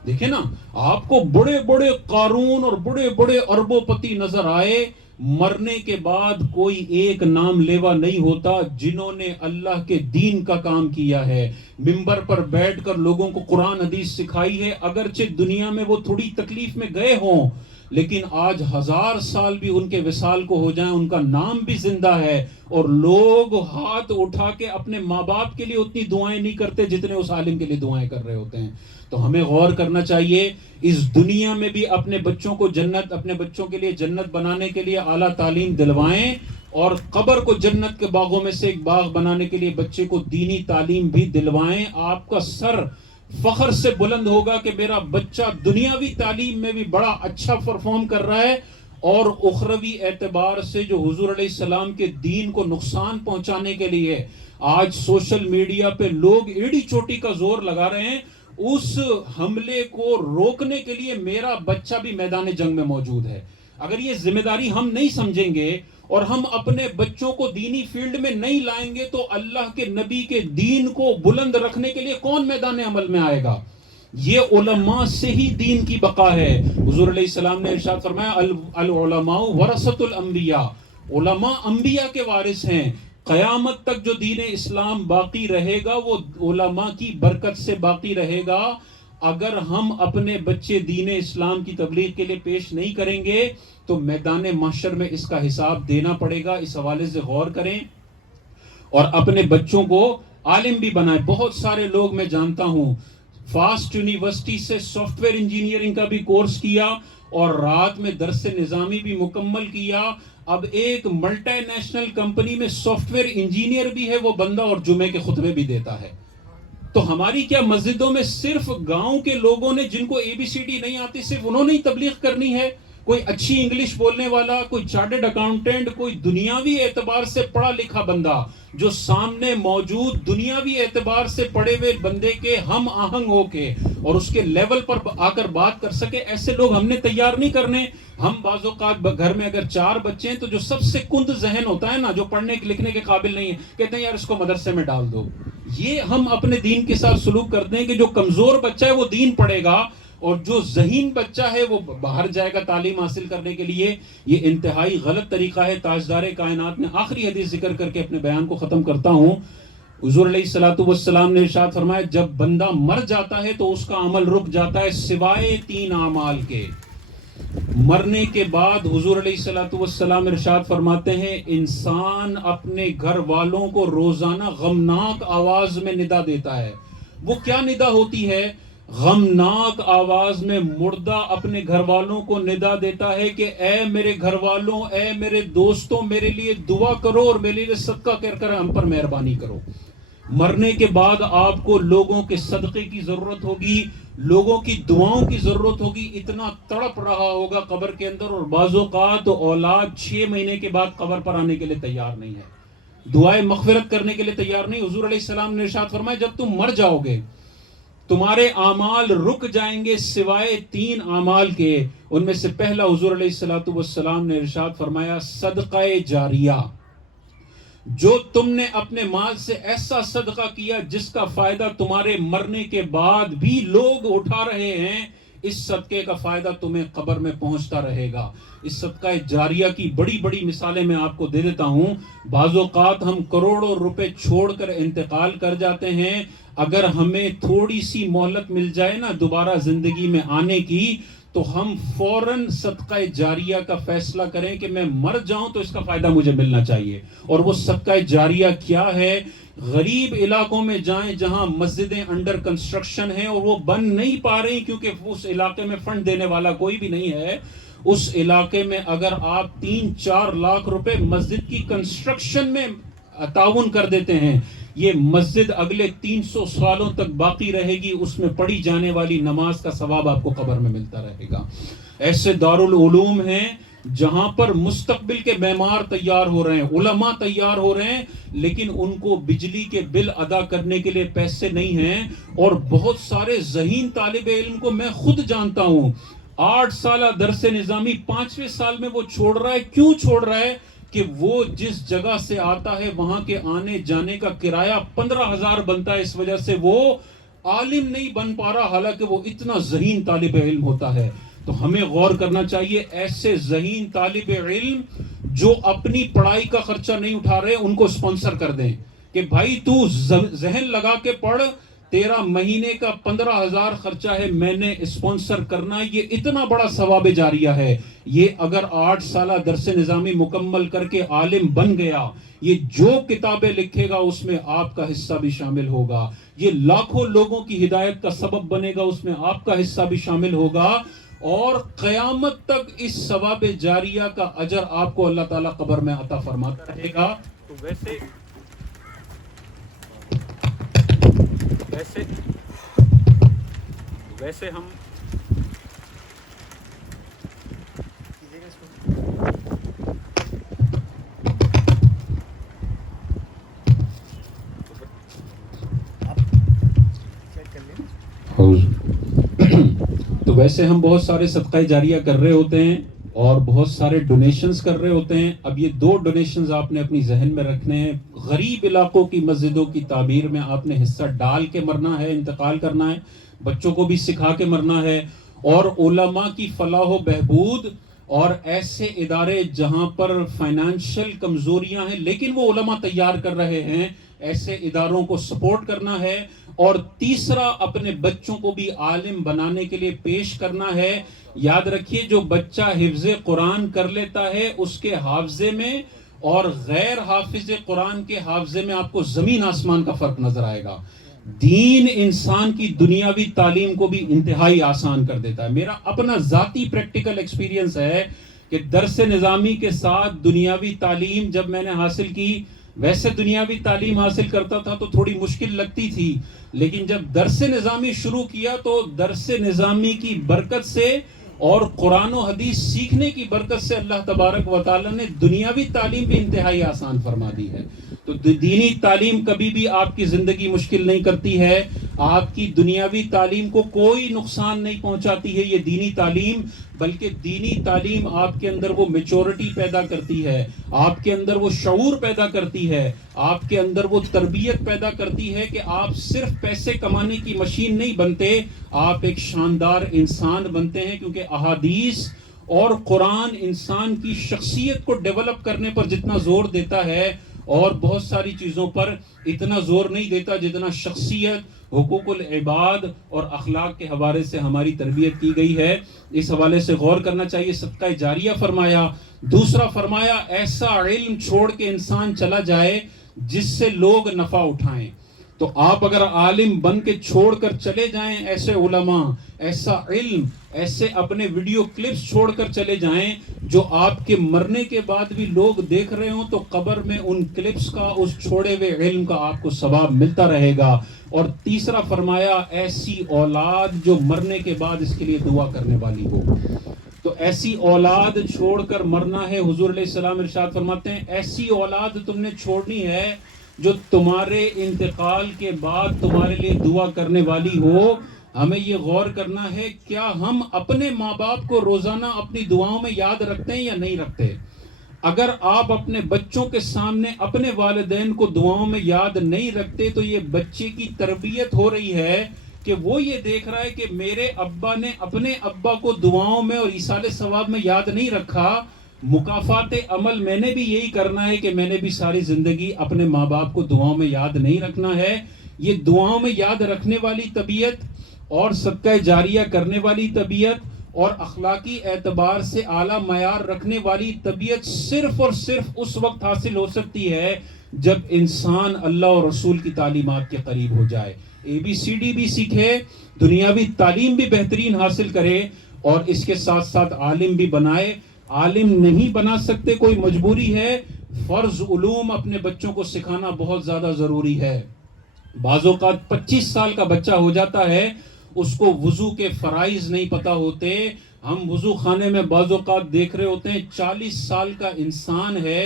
دیکھیں نا, آپ کو بڑے بڑے قارون اور بڑے بڑے اربوں پتی نظر آئے, مرنے کے بعد کوئی ایک نام لیوا نہیں ہوتا جنہوں نے اللہ کے دین کا کام کیا ہے, منبر پر بیٹھ کر لوگوں کو قرآن حدیث سکھائی ہے. اگرچہ دنیا میں وہ تھوڑی تکلیف میں گئے ہوں, لیکن آج 1000 سال بھی ان کے وصال کو ہو جائیں, ان کا نام بھی زندہ ہے. اور لوگ ہاتھ اٹھا کے اپنے ماں باپ کے لیے اتنی دعائیں نہیں کرتے جتنے اس عالم کے لیے دعائیں کر رہے ہوتے ہیں. تو ہمیں غور کرنا چاہیے, اس دنیا میں بھی اپنے بچوں کو جنت, اپنے بچوں کے لیے جنت بنانے کے لیے اعلیٰ تعلیم دلوائیں, اور قبر کو جنت کے باغوں میں سے ایک باغ بنانے کے لیے بچے کو دینی تعلیم بھی دلوائیں. آپ کا سر فخر سے بلند ہوگا کہ میرا بچہ دنیاوی تعلیم میں بھی بڑا اچھا پرفارم کر رہا ہے، اور اخروی اعتبار سے جو حضور علیہ السلام کے دین کو نقصان پہنچانے کے لیے آج سوشل میڈیا پہ لوگ ایڑی چوٹی کا زور لگا رہے ہیں، اس حملے کو روکنے کے لیے میرا بچہ بھی میدان جنگ میں موجود ہے. اگر یہ ذمہ داری ہم نہیں سمجھیں گے اور ہم اپنے بچوں کو دینی فیلڈ میں نہیں لائیں گے تو اللہ کے نبی کے دین کو بلند رکھنے کے لیے کون میدان عمل میں آئے گا؟ یہ علماء سے ہی دین کی بقا ہے. حضور علیہ السلام نے ارشاد فرمایا العلماء ورثۃ الانبیاء، علماء انبیاء کے وارث ہیں. قیامت تک جو دین اسلام باقی رہے گا وہ علماء کی برکت سے باقی رہے گا. اگر ہم اپنے بچے دین اسلام کی تبلیغ کے لیے پیش نہیں کریں گے تو میدان محشر میں اس کا حساب دینا پڑے گا. اس حوالے سے غور کریں اور اپنے بچوں کو عالم بھی بنائیں. بہت سارے لوگ میں جانتا ہوں فاسٹ یونیورسٹی سے سافٹ ویئر انجینئرنگ کا بھی کورس کیا اور رات میں درس نظامی بھی مکمل کیا. اب ایک ملٹی نیشنل کمپنی میں سافٹ ویئر انجینئر بھی ہے وہ بندہ، اور جمعے کے خطبے بھی دیتا ہے. تو ہماری کیا مسجدوں میں صرف گاؤں کے لوگوں نے جن کو ABCD نہیں آتی صرف انہوں نے ہی تبلیغ کرنی ہے؟ کوئی اچھی انگلش بولنے والا، کوئی چارٹرڈ اکاؤنٹنٹ، کوئی دنیاوی اعتبار سے پڑھا لکھا بندہ جو سامنے موجود دنیاوی اعتبار سے پڑھے ہوئے بندے کے ہم آہنگ ہو کے اور اس کے لیول پر آ کر بات کر سکے، ایسے لوگ ہم نے تیار نہیں کرنے. ہم بعض اوقات گھر میں اگر 4 بچے ہیں تو جو سب سے کند ذہن ہوتا ہے نا، جو پڑھنے لکھنے کے قابل نہیں ہے، کہتے ہیں یار اس کو مدرسے میں ڈال دو. یہ ہم اپنے دین کے ساتھ سلوک کرتے ہیں کہ جو کمزور بچہ ہے وہ دین پڑھے گا اور جو ذہین بچہ ہے وہ باہر جائے گا تعلیم حاصل کرنے کے لیے. یہ انتہائی غلط طریقہ ہے. تاجدار کائنات نے آخری حدیث ذکر کر کے اپنے بیان کو ختم کرتا ہوں. حضور علیہ الصلوۃ والسلام نے ارشاد فرمایا جب بندہ مر جاتا ہے تو اس کا عمل رک جاتا ہے سوائے 3 اعمال کے. مرنے کے بعد حضور علیہ الصلوۃ والسلام ارشاد فرماتے ہیں انسان اپنے گھر والوں کو روزانہ غمناک آواز میں ندا دیتا ہے. وہ کیا ندا ہوتی ہے؟ غمناک آواز میں مردہ اپنے گھر والوں کو ندا دیتا ہے کہ اے میرے گھر والوں، اے میرے دوستوں، میرے لیے دعا کرو اور میرے لیے صدقہ کر ہم پر مہربانی کرو. مرنے کے بعد آپ کو لوگوں کے صدقے کی ضرورت ہوگی، لوگوں کی دعاؤں کی ضرورت ہوگی. اتنا تڑپ رہا ہوگا قبر کے اندر، اور بعض اوقات اولاد 6 مہینے کے بعد قبر پر آنے کے لیے تیار نہیں ہے، دعائیں مغفرت کرنے کے لیے تیار نہیں. حضور علیہ السلام نے ارشاد فرمایا جب تم مر جاؤ گے تمہارے اعمال رک جائیں گے سوائے 3 اعمال کے. ان میں سے پہلا حضور علیہ الصلوۃ والسلام نے ارشاد فرمایا صدقہ جاریہ. جو تم نے اپنے مال سے ایسا صدقہ کیا جس کا فائدہ تمہارے مرنے کے بعد بھی لوگ اٹھا رہے ہیں، اس صدقے کا فائدہ تمہیں قبر میں پہنچتا رہے گا. اس صدقہ جاریہ کی بڑی بڑی مثالیں میں آپ کو دے دیتا ہوں. بعض اوقات ہم کروڑوں روپے چھوڑ کر انتقال کر جاتے ہیں. اگر ہمیں تھوڑی سی مہلت مل جائے نا دوبارہ زندگی میں آنے کی تو ہم فوراً صدقہ جاریہ کا فیصلہ کریں کہ میں مر جاؤں تو اس کا فائدہ مجھے ملنا چاہیے. اور وہ صدقہ جاریہ کیا ہے؟ غریب علاقوں میں جائیں جہاں مسجدیں انڈر کنسٹرکشن ہیں اور وہ بن نہیں پا رہی کیونکہ اس علاقے میں فنڈ دینے والا کوئی بھی نہیں ہے. اس علاقے میں اگر آپ 3-4 لاکھ روپے مسجد کی کنسٹرکشن میں تعاون کر دیتے ہیں، یہ مسجد اگلے 300 سالوں تک باقی رہے گی. اس میں پڑھی جانے والی نماز کا ثواب آپ کو قبر میں ملتا رہے گا. ایسے دارالعلوم ہیں جہاں پر مستقبل کے معمار تیار ہو رہے ہیں، علماء تیار ہو رہے ہیں، لیکن ان کو بجلی کے بل ادا کرنے کے لیے پیسے نہیں ہیں. اور بہت سارے ذہین طالب علم کو میں خود جانتا ہوں 8 سالہ درس نظامی 5ویں سال میں وہ چھوڑ رہا ہے. کیوں چھوڑ رہا ہے؟ کہ وہ جس جگہ سے آتا ہے وہاں کے آنے جانے کا کرایہ 15,000 بنتا ہے، اس وجہ سے وہ عالم نہیں بن پا رہا حالانکہ وہ اتنا ذہین طالب علم ہوتا ہے. تو ہمیں غور کرنا چاہیے ایسے ذہین طالب علم جو اپنی پڑھائی کا خرچہ نہیں اٹھا رہے ان کو اسپانسر کر دیں کہ بھائی تو ذہن لگا کے پڑھ، تیرا مہینے کا 15,000 خرچہ ہے، میں نے اسپانسر کرنا. یہ اتنا بڑا ثواب جاریہ ہے. یہ اگر 8 سالہ درس نظامی مکمل کر کے عالم بن گیا، یہ جو کتابیں لکھے گا اس میں آپ کا حصہ بھی شامل ہوگا. یہ لاکھوں لوگوں کی ہدایت کا سبب بنے گا، اس میں آپ کا حصہ بھی شامل ہوگا. اور قیامت تک اس ثواب جاریہ کا اجر آپ کو اللہ تعالیٰ قبر میں عطا فرماتا رہے گا. تو ویسے ہم تو ویسے ہم بہت سارے صدقہ جاریہ کر رہے ہوتے ہیں اور بہت سارے ڈونیشنز کر رہے ہوتے ہیں. اب یہ 2 ڈونیشنز آپ نے اپنی ذہن میں رکھنے ہیں. غریب علاقوں کی مسجدوں کی تعمیر میں آپ نے حصہ ڈال کے مرنا ہے, انتقال کرنا ہے, بچوں کو بھی سکھا کے مرنا ہے. اور علماء کی فلاح و بہبود اور ایسے ادارے جہاں پر فائنانشل کمزوریاں ہیں لیکن وہ علماء تیار کر رہے ہیں, ایسے اداروں کو سپورٹ کرنا ہے. اور تیسرا, اپنے بچوں کو بھی عالم بنانے کے لیے پیش کرنا ہے. یاد رکھیے, جو بچہ حفظ قرآن کر لیتا ہے اس کے حافظے میں اور غیر حافظ قرآن کے حافظے میں آپ کو زمین آسمان کا فرق نظر آئے گا. دین انسان کی دنیاوی تعلیم کو بھی انتہائی آسان کر دیتا ہے. میرا اپنا ذاتی پریکٹیکل ایکسپیرینس ہے کہ درس نظامی کے ساتھ دنیاوی تعلیم جب میں نے حاصل کی, ویسے دنیاوی تعلیم حاصل کرتا تھا تو تھوڑی مشکل لگتی تھی, لیکن جب درس نظامی شروع کیا تو درس نظامی کی برکت سے اور قرآن و حدیث سیکھنے کی برکت سے اللہ تبارک و تعالیٰ نے دنیاوی تعلیم بھی انتہائی آسان فرما دی ہے. تو دینی تعلیم کبھی بھی آپ کی زندگی مشکل نہیں کرتی ہے, آپ کی دنیاوی تعلیم کو کوئی نقصان نہیں پہنچاتی ہے یہ دینی تعلیم, بلکہ دینی تعلیم آپ کے اندر وہ میچورٹی پیدا کرتی ہے, آپ کے اندر وہ شعور پیدا کرتی ہے, آپ کے اندر وہ تربیت پیدا کرتی ہے کہ آپ صرف پیسے کمانے کی مشین نہیں بنتے, آپ ایک شاندار انسان بنتے ہیں. کیونکہ احادیث اور قرآن انسان کی شخصیت کو ڈیولپ کرنے پر جتنا زور دیتا ہے اور بہت ساری چیزوں پر اتنا زور نہیں دیتا جتنا شخصیت, حقوق العباد اور اخلاق کے حوالے سے ہماری تربیت کی گئی ہے. اس حوالے سے غور کرنا چاہیے. صدقہ جاریہ فرمایا. دوسرا فرمایا, ایسا علم چھوڑ کے انسان چلا جائے جس سے لوگ نفع اٹھائیں. تو آپ اگر عالم بن کے چھوڑ کر چلے جائیں, ایسے علماء, ایسا علم, ایسے اپنے ویڈیو کلپس چھوڑ کر چلے جائیں جو آپ کے مرنے کے بعد بھی لوگ دیکھ رہے ہوں, تو قبر میں ان کلپس کا, اس چھوڑے ہوئے علم کا آپ کو ثواب ملتا رہے گا. اور تیسرا فرمایا, ایسی اولاد جو مرنے کے بعد اس کے لیے دعا کرنے والی ہو. تو ایسی اولاد چھوڑ کر مرنا ہے. حضور علیہ السلام ارشاد فرماتے ہیں, ایسی اولاد تم نے چھوڑنی ہے جو تمہارے انتقال کے بعد تمہارے لیے دعا کرنے والی ہو. ہمیں یہ غور کرنا ہے, کیا ہم اپنے ماں باپ کو روزانہ اپنی دعاؤں میں یاد رکھتے ہیں یا نہیں رکھتے؟ اگر آپ اپنے بچوں کے سامنے اپنے والدین کو دعاؤں میں یاد نہیں رکھتے تو یہ بچے کی تربیت ہو رہی ہے کہ وہ یہ دیکھ رہا ہے کہ میرے ابا نے اپنے ابا کو دعاؤں میں اور ایصال ثواب میں یاد نہیں رکھا. مکافات عمل میں نے بھی یہی کرنا ہے کہ میں نے بھی ساری زندگی اپنے ماں باپ کو دعاؤں میں یاد نہیں رکھنا ہے. یہ دعاؤں میں یاد رکھنے والی طبیعت اور صدقہ جاریہ کرنے والی طبیعت اور اخلاقی اعتبار سے اعلیٰ معیار رکھنے والی طبیعت صرف اور صرف اس وقت حاصل ہو سکتی ہے جب انسان اللہ اور رسول کی تعلیمات کے قریب ہو جائے, ABCD بھی سیکھے, دنیاوی تعلیم بھی بہترین حاصل کرے اور اس کے ساتھ ساتھ عالم بھی بنائے. عالم نہیں بنا سکتے, کوئی مجبوری ہے, فرض علوم اپنے بچوں کو سکھانا بہت زیادہ ضروری ہے. بعض اوقات 25 سال کا بچہ ہو جاتا ہے, اس کو وضو کے فرائض نہیں پتہ ہوتے. ہم وضو خانے میں بعض اوقات دیکھ رہے ہوتے ہیں 40 سال کا انسان ہے,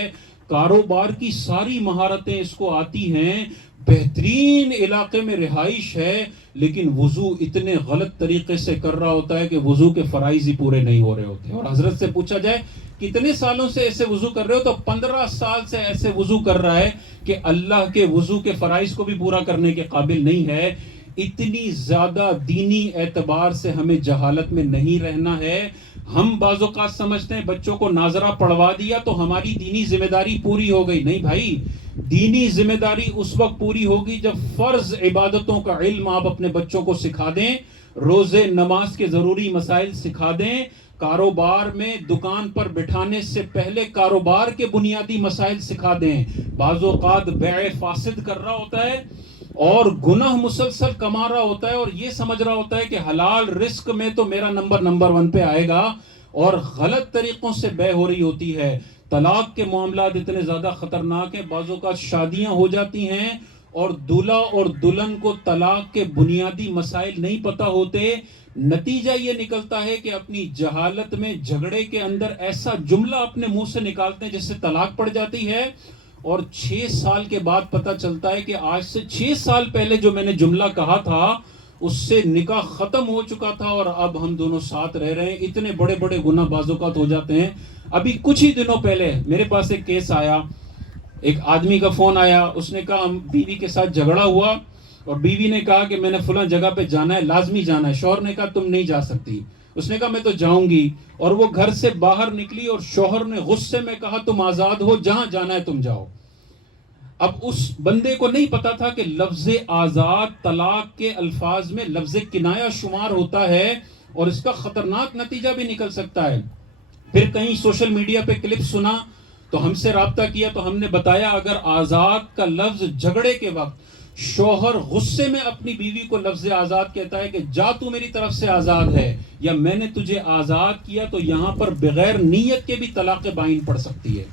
کاروبار کی ساری مہارتیں اس کو آتی ہیں, بہترین علاقے میں رہائش ہے, لیکن وضو اتنے غلط طریقے سے کر رہا ہوتا ہے کہ وضو کے فرائض ہی پورے نہیں ہو رہے ہوتے. اور حضرت سے پوچھا جائے کتنے سالوں سے ایسے وضو کر رہے ہو, تو 15 سال سے ایسے وضو کر رہا ہے کہ اللہ کے وضو کے فرائض کو بھی پورا کرنے کے قابل نہیں ہے. اتنی زیادہ دینی اعتبار سے ہمیں جہالت میں نہیں رہنا ہے. ہم بعض اوقات سمجھتے ہیں بچوں کو ناظرہ پڑھوا دیا تو ہماری دینی ذمہ داری پوری ہو گئی. نہیں بھائی, دینی ذمہ داری اس وقت پوری ہوگی جب فرض عبادتوں کا علم آپ اپنے بچوں کو سکھا دیں, روزے نماز کے ضروری مسائل سکھا دیں, کاروبار میں دکان پر بٹھانے سے پہلے کاروبار کے بنیادی مسائل سکھا دیں. بعض اوقات بیع فاسد کر رہا ہوتا ہے اور گناہ مسلسل کما رہا ہوتا ہے اور یہ سمجھ رہا ہوتا ہے کہ حلال رزق میں تو میرا نمبر 1 پہ آئے گا، اور غلط طریقوں سے بے ہو رہی ہوتی ہے۔ طلاق کے معاملات اتنے زیادہ خطرناک ہیں، بعض اوقات شادیاں ہو جاتی ہیں اور دولہا اور دلہن کو طلاق کے بنیادی مسائل نہیں پتہ ہوتے، نتیجہ یہ نکلتا ہے کہ اپنی جہالت میں جھگڑے کے اندر ایسا جملہ اپنے منہ سے نکالتے ہیں جس سے طلاق پڑ جاتی ہے، اور 6 سال کے بعد پتہ چلتا ہے کہ آج سے 6 سال پہلے جو میں نے جملہ کہا تھا اس سے نکاح ختم ہو چکا تھا اور اب ہم دونوں ساتھ رہ رہے ہیں۔ اتنے بڑے بڑے گناہ بعض اوقات ہو جاتے ہیں۔ ابھی کچھ ہی دنوں پہلے میرے پاس ایک کیس آیا، ایک آدمی کا فون آیا، اس نے کہا ہم بیوی کے ساتھ جھگڑا ہوا اور بیوی نے کہا کہ میں نے فلاں جگہ پہ جانا ہے، لازمی جانا ہے۔ شوہر نے کہا تم نہیں جا سکتی، اس نے کہا میں تو جاؤں گی، اور وہ گھر سے باہر نکلی اور شوہر نے غصے میں کہا تم آزاد ہو، جہاں جانا ہے تم جاؤ۔ اب اس بندے کو نہیں پتا تھا کہ لفظ آزاد طلاق کے الفاظ میں لفظ کنایہ شمار ہوتا ہے اور اس کا خطرناک نتیجہ بھی نکل سکتا ہے۔ پھر کہیں سوشل میڈیا پہ کلپ سنا تو ہم سے رابطہ کیا تو ہم نے بتایا اگر آزاد کا لفظ جھگڑے کے وقت شوہر غصے میں اپنی بیوی کو لفظ آزاد کہتا ہے کہ جا تو میری طرف سے آزاد ہے، یا میں نے تجھے آزاد کیا، تو یہاں پر بغیر نیت کے بھی طلاق بائن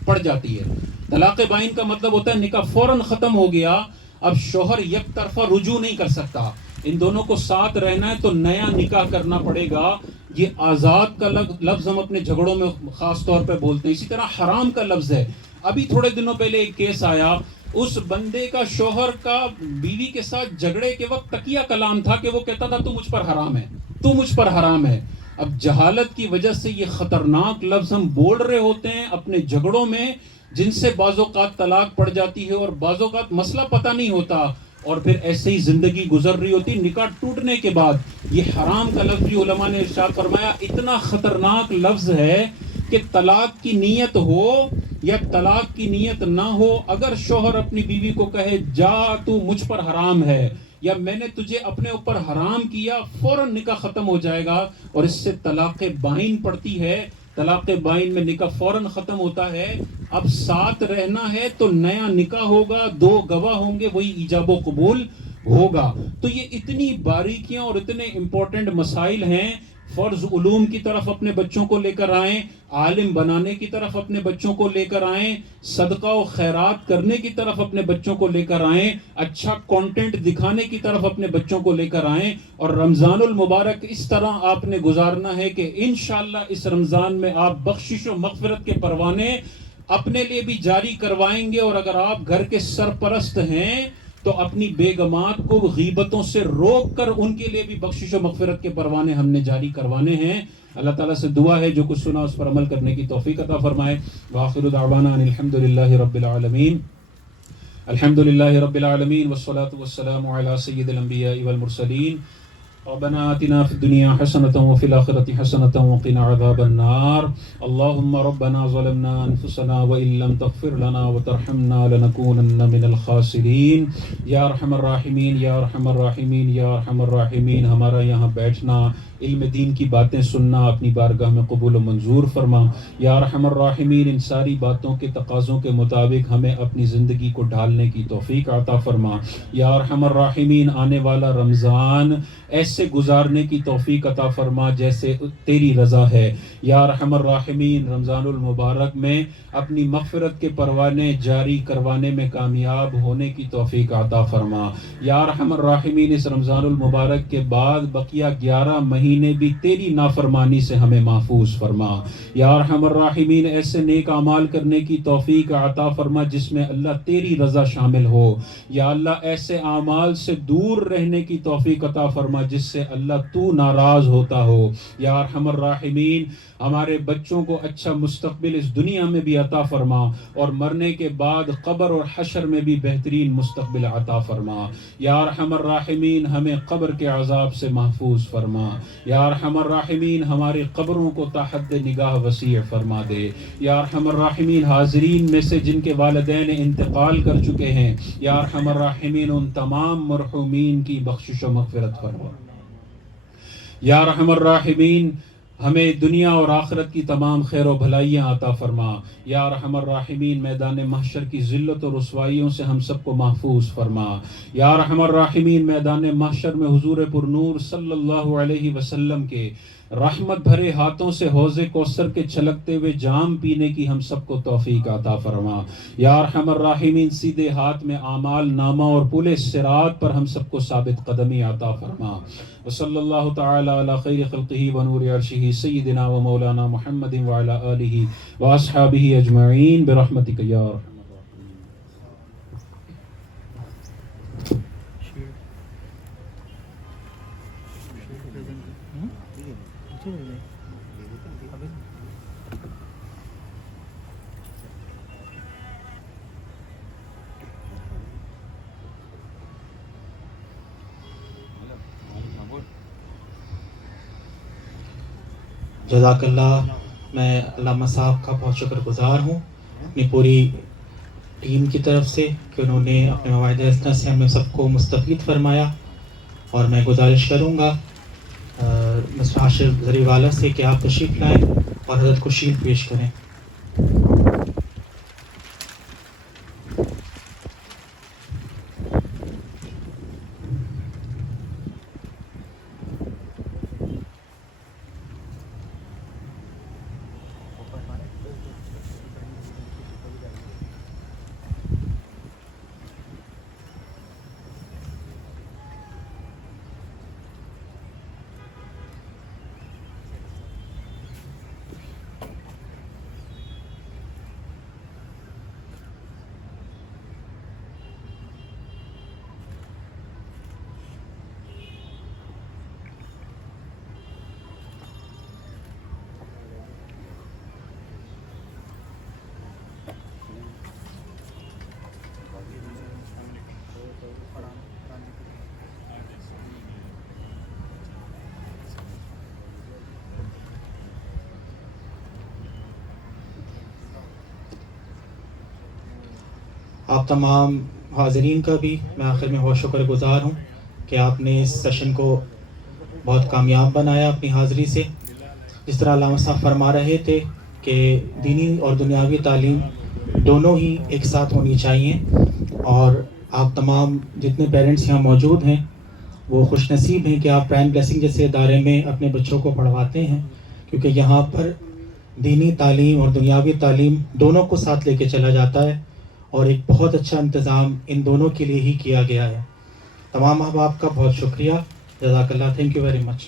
پڑ جاتی ہے۔ طلاق بائن کا مطلب ہوتا ہے نکاح فوراً ختم ہو گیا، اب شوہر یک طرفہ رجوع نہیں کر سکتا، ان دونوں کو ساتھ رہنا ہے تو نیا نکاح کرنا پڑے گا۔ یہ آزاد کا لفظ ہم اپنے جھگڑوں میں خاص طور پہ بولتے ہیں۔ اسی طرح حرام کا لفظ ہے۔ ابھی تھوڑے دنوں پہلے ایک کیس آیا، اس بندے کا شوہر کا بیوی کے ساتھ جھگڑے کے وقت تکیہ کلام تھا کہ وہ کہتا تھا تو مجھ پر حرام ہے، تو مجھ پر حرام ہے۔ اب جہالت کی وجہ سے یہ خطرناک لفظ ہم بول رہے ہوتے ہیں اپنے جھگڑوں میں، جن سے بعض اوقات طلاق پڑ جاتی ہے اور بعض اوقات مسئلہ پتہ نہیں ہوتا، اور پھر ایسے ہی زندگی گزر رہی ہوتی۔ نکاح ٹوٹنے کے بعد یہ حرام کا لفظ بھی علماء نے ارشاد فرمایا اتنا خطرناک لفظ ہے کہ طلاق کی نیت ہو یا طلاق کی نیت نہ ہو، اگر شوہر اپنی بیوی کو کہے جا تو مجھ پر حرام ہے یا میں نے تجھے اپنے اوپر حرام کیا، فوراً نکاح ختم ہو جائے گا، اور اس سے طلاق بائن پڑتی ہے۔ طلاق بائن میں نکاح فوراً ختم ہوتا ہے۔ اب ساتھ رہنا ہے تو نیا نکاح ہوگا، 2 گواہ ہوں گے، وہی ایجاب و قبول ہوگا۔ تو یہ اتنی باریکیاں اور اتنے امپورٹنٹ مسائل ہیں۔ فرض علوم کی طرف اپنے بچوں کو لے کر آئیں، عالم بنانے کی طرف اپنے بچوں کو لے کر آئیں، صدقہ و خیرات کرنے کی طرف اپنے بچوں کو لے کر آئیں، اچھا کانٹینٹ دکھانے کی طرف اپنے بچوں کو لے کر آئیں، اور رمضان المبارک اس طرح آپ نے گزارنا ہے کہ انشاءاللہ اس رمضان میں آپ بخشش و مغفرت کے پروانے اپنے لیے بھی جاری کروائیں گے، اور اگر آپ گھر کے سرپرست ہیں تو اپنی بیگمات کو غیبتوں سے روک کر ان کے لیے بھی بخشش و مغفرت کے پروانے ہم نے جاری کروانے ہیں۔ اللہ تعالیٰ سے دعا ہے جو کچھ سنا اس پر عمل کرنے کی توفیق عطا فرمائے۔ وآخر دعوانا ان الحمدللہ رب العالمین، الحمدللہ رب العالمین، والصلاة والسلام علی سید الانبیاء والمرسلین۔ ربنا آتنا في الدنيا حسنة وفي الآخرة حسنة وقنا عذاب النار۔ اللهم ربنا ظلمنا أنفسنا وإن لم تغفر لنا وترحمنا لنكونن من الخاسرين۔ یا ارحم الراحمین، یا ارحم الراحمین، یا ارحم الراحمین، ہمارا یہاں بیٹھنا، علم دین کی باتیں سننا اپنی بارگاہ میں قبول و منظور فرما۔ یا ارحم الراحمین، ان ساری باتوں کے تقاضوں کے مطابق ہمیں اپنی زندگی کو ڈھالنے کی توفیق عطا فرما۔ یا ارحم الراحمین، آنے والا رمضان ایسے گزارنے کی توفیق عطا فرما جیسے تیری رضا ہے۔ یا ارحم الراحمین، رمضان المبارک میں اپنی مغفرت کے پروانے جاری کروانے میں کامیاب ہونے کی توفیق عطا فرما۔ یا ارحم الراحمین، اس رمضان المبارک کے بعد بقیہ 11 مہینے بھی تیری نافرمانی سے ہمیں محفوظ فرما۔ یا ارحم الراحمین، ایسے نیک اعمال کرنے کی توفیق عطا فرما جس میں اللہ تیری رضا شامل ہو۔ یا اللہ ایسے اعمال سے دور رہنے کی توفیق عطا فرما جس سے اللہ تو ناراض ہوتا ہو۔ یا ارحم الراحمین، ہمارے بچوں کو اچھا مستقبل اس دنیا میں بھی عطا فرما اور مرنے کے بعد قبر اور حشر میں بھی بہترین مستقبل عطا فرما۔ یا ارحم الراحمین، ہمیں قبر کے عذاب سے محفوظ فرما۔ یا ارحم الراحمین، ہماری قبروں کو تحت نگاہ وسیع فرما دے۔ یا ارحم الراحمین، حاضرین میں سے جن کے والدین انتقال کر چکے ہیں، یا ارحم الراحمین ان تمام مرحومین کی بخشش و مغفرت فرما۔ یا ارحم الراحمین، ہمیں دنیا اور آخرت کی تمام خیر و بھلائیاں عطا فرما. یا ارحم الراحمین میدان محشر کی ذلت و رسوائیوں سے ہم سب کو محفوظ فرما. یا ارحم الراحمین میدان محشر میں حضور پر نور صلی اللہ علیہ وسلم کے رحمت بھرے ہاتھوں سے حوض کوثر کے چھلکتے ہوئے جام پینے کی ہم سب کو توفیق عطا فرما. یا ارحم الراحمین سیدھے ہاتھ میں اعمال نامہ اور پل صراط پر ہم سب کو ثابت قدمی عطا فرما. وصلی اللہ تعالی علی خیر خلقہ ونور عرشہ سیدنا و مولانا محمد وعلی آلہ واصحابہ اجمعین برحمتک یا ارحم. جزاک اللہ. میں علامہ صاحب کا بہت شکر گزار ہوں اپنی پوری ٹیم کی طرف سے کہ انہوں نے اپنے مواعظ حسنہ سے ہمیں سب کو مستفید فرمایا. اور میں گزارش کروں گا مسٹر عاشر زری والا سے کہ آپ تشریف لائیں اور حضرت کو شیل پیش کریں. آپ تمام حاضرین کا بھی میں آخر میں بہت شکر گزار ہوں کہ آپ نے اس سیشن کو بہت کامیاب بنایا اپنی حاضری سے. جس طرح علامہ صاحب فرما رہے تھے کہ دینی اور دنیاوی تعلیم دونوں ہی ایک ساتھ ہونی چاہیے، اور آپ تمام جتنے پیرنٹس یہاں موجود ہیں وہ خوش نصیب ہیں کہ آپ پرائم بلیسنگ جیسے ادارے میں اپنے بچوں کو پڑھواتے ہیں، کیونکہ یہاں پر دینی تعلیم اور دنیاوی تعلیم دونوں کو ساتھ لے کے چلا جاتا ہے، اور ایک بہت اچھا انتظام ان دونوں کے لیے ہی کیا گیا ہے. تمام احباب کا بہت شکریہ. جزاک اللہ. Thank you very much.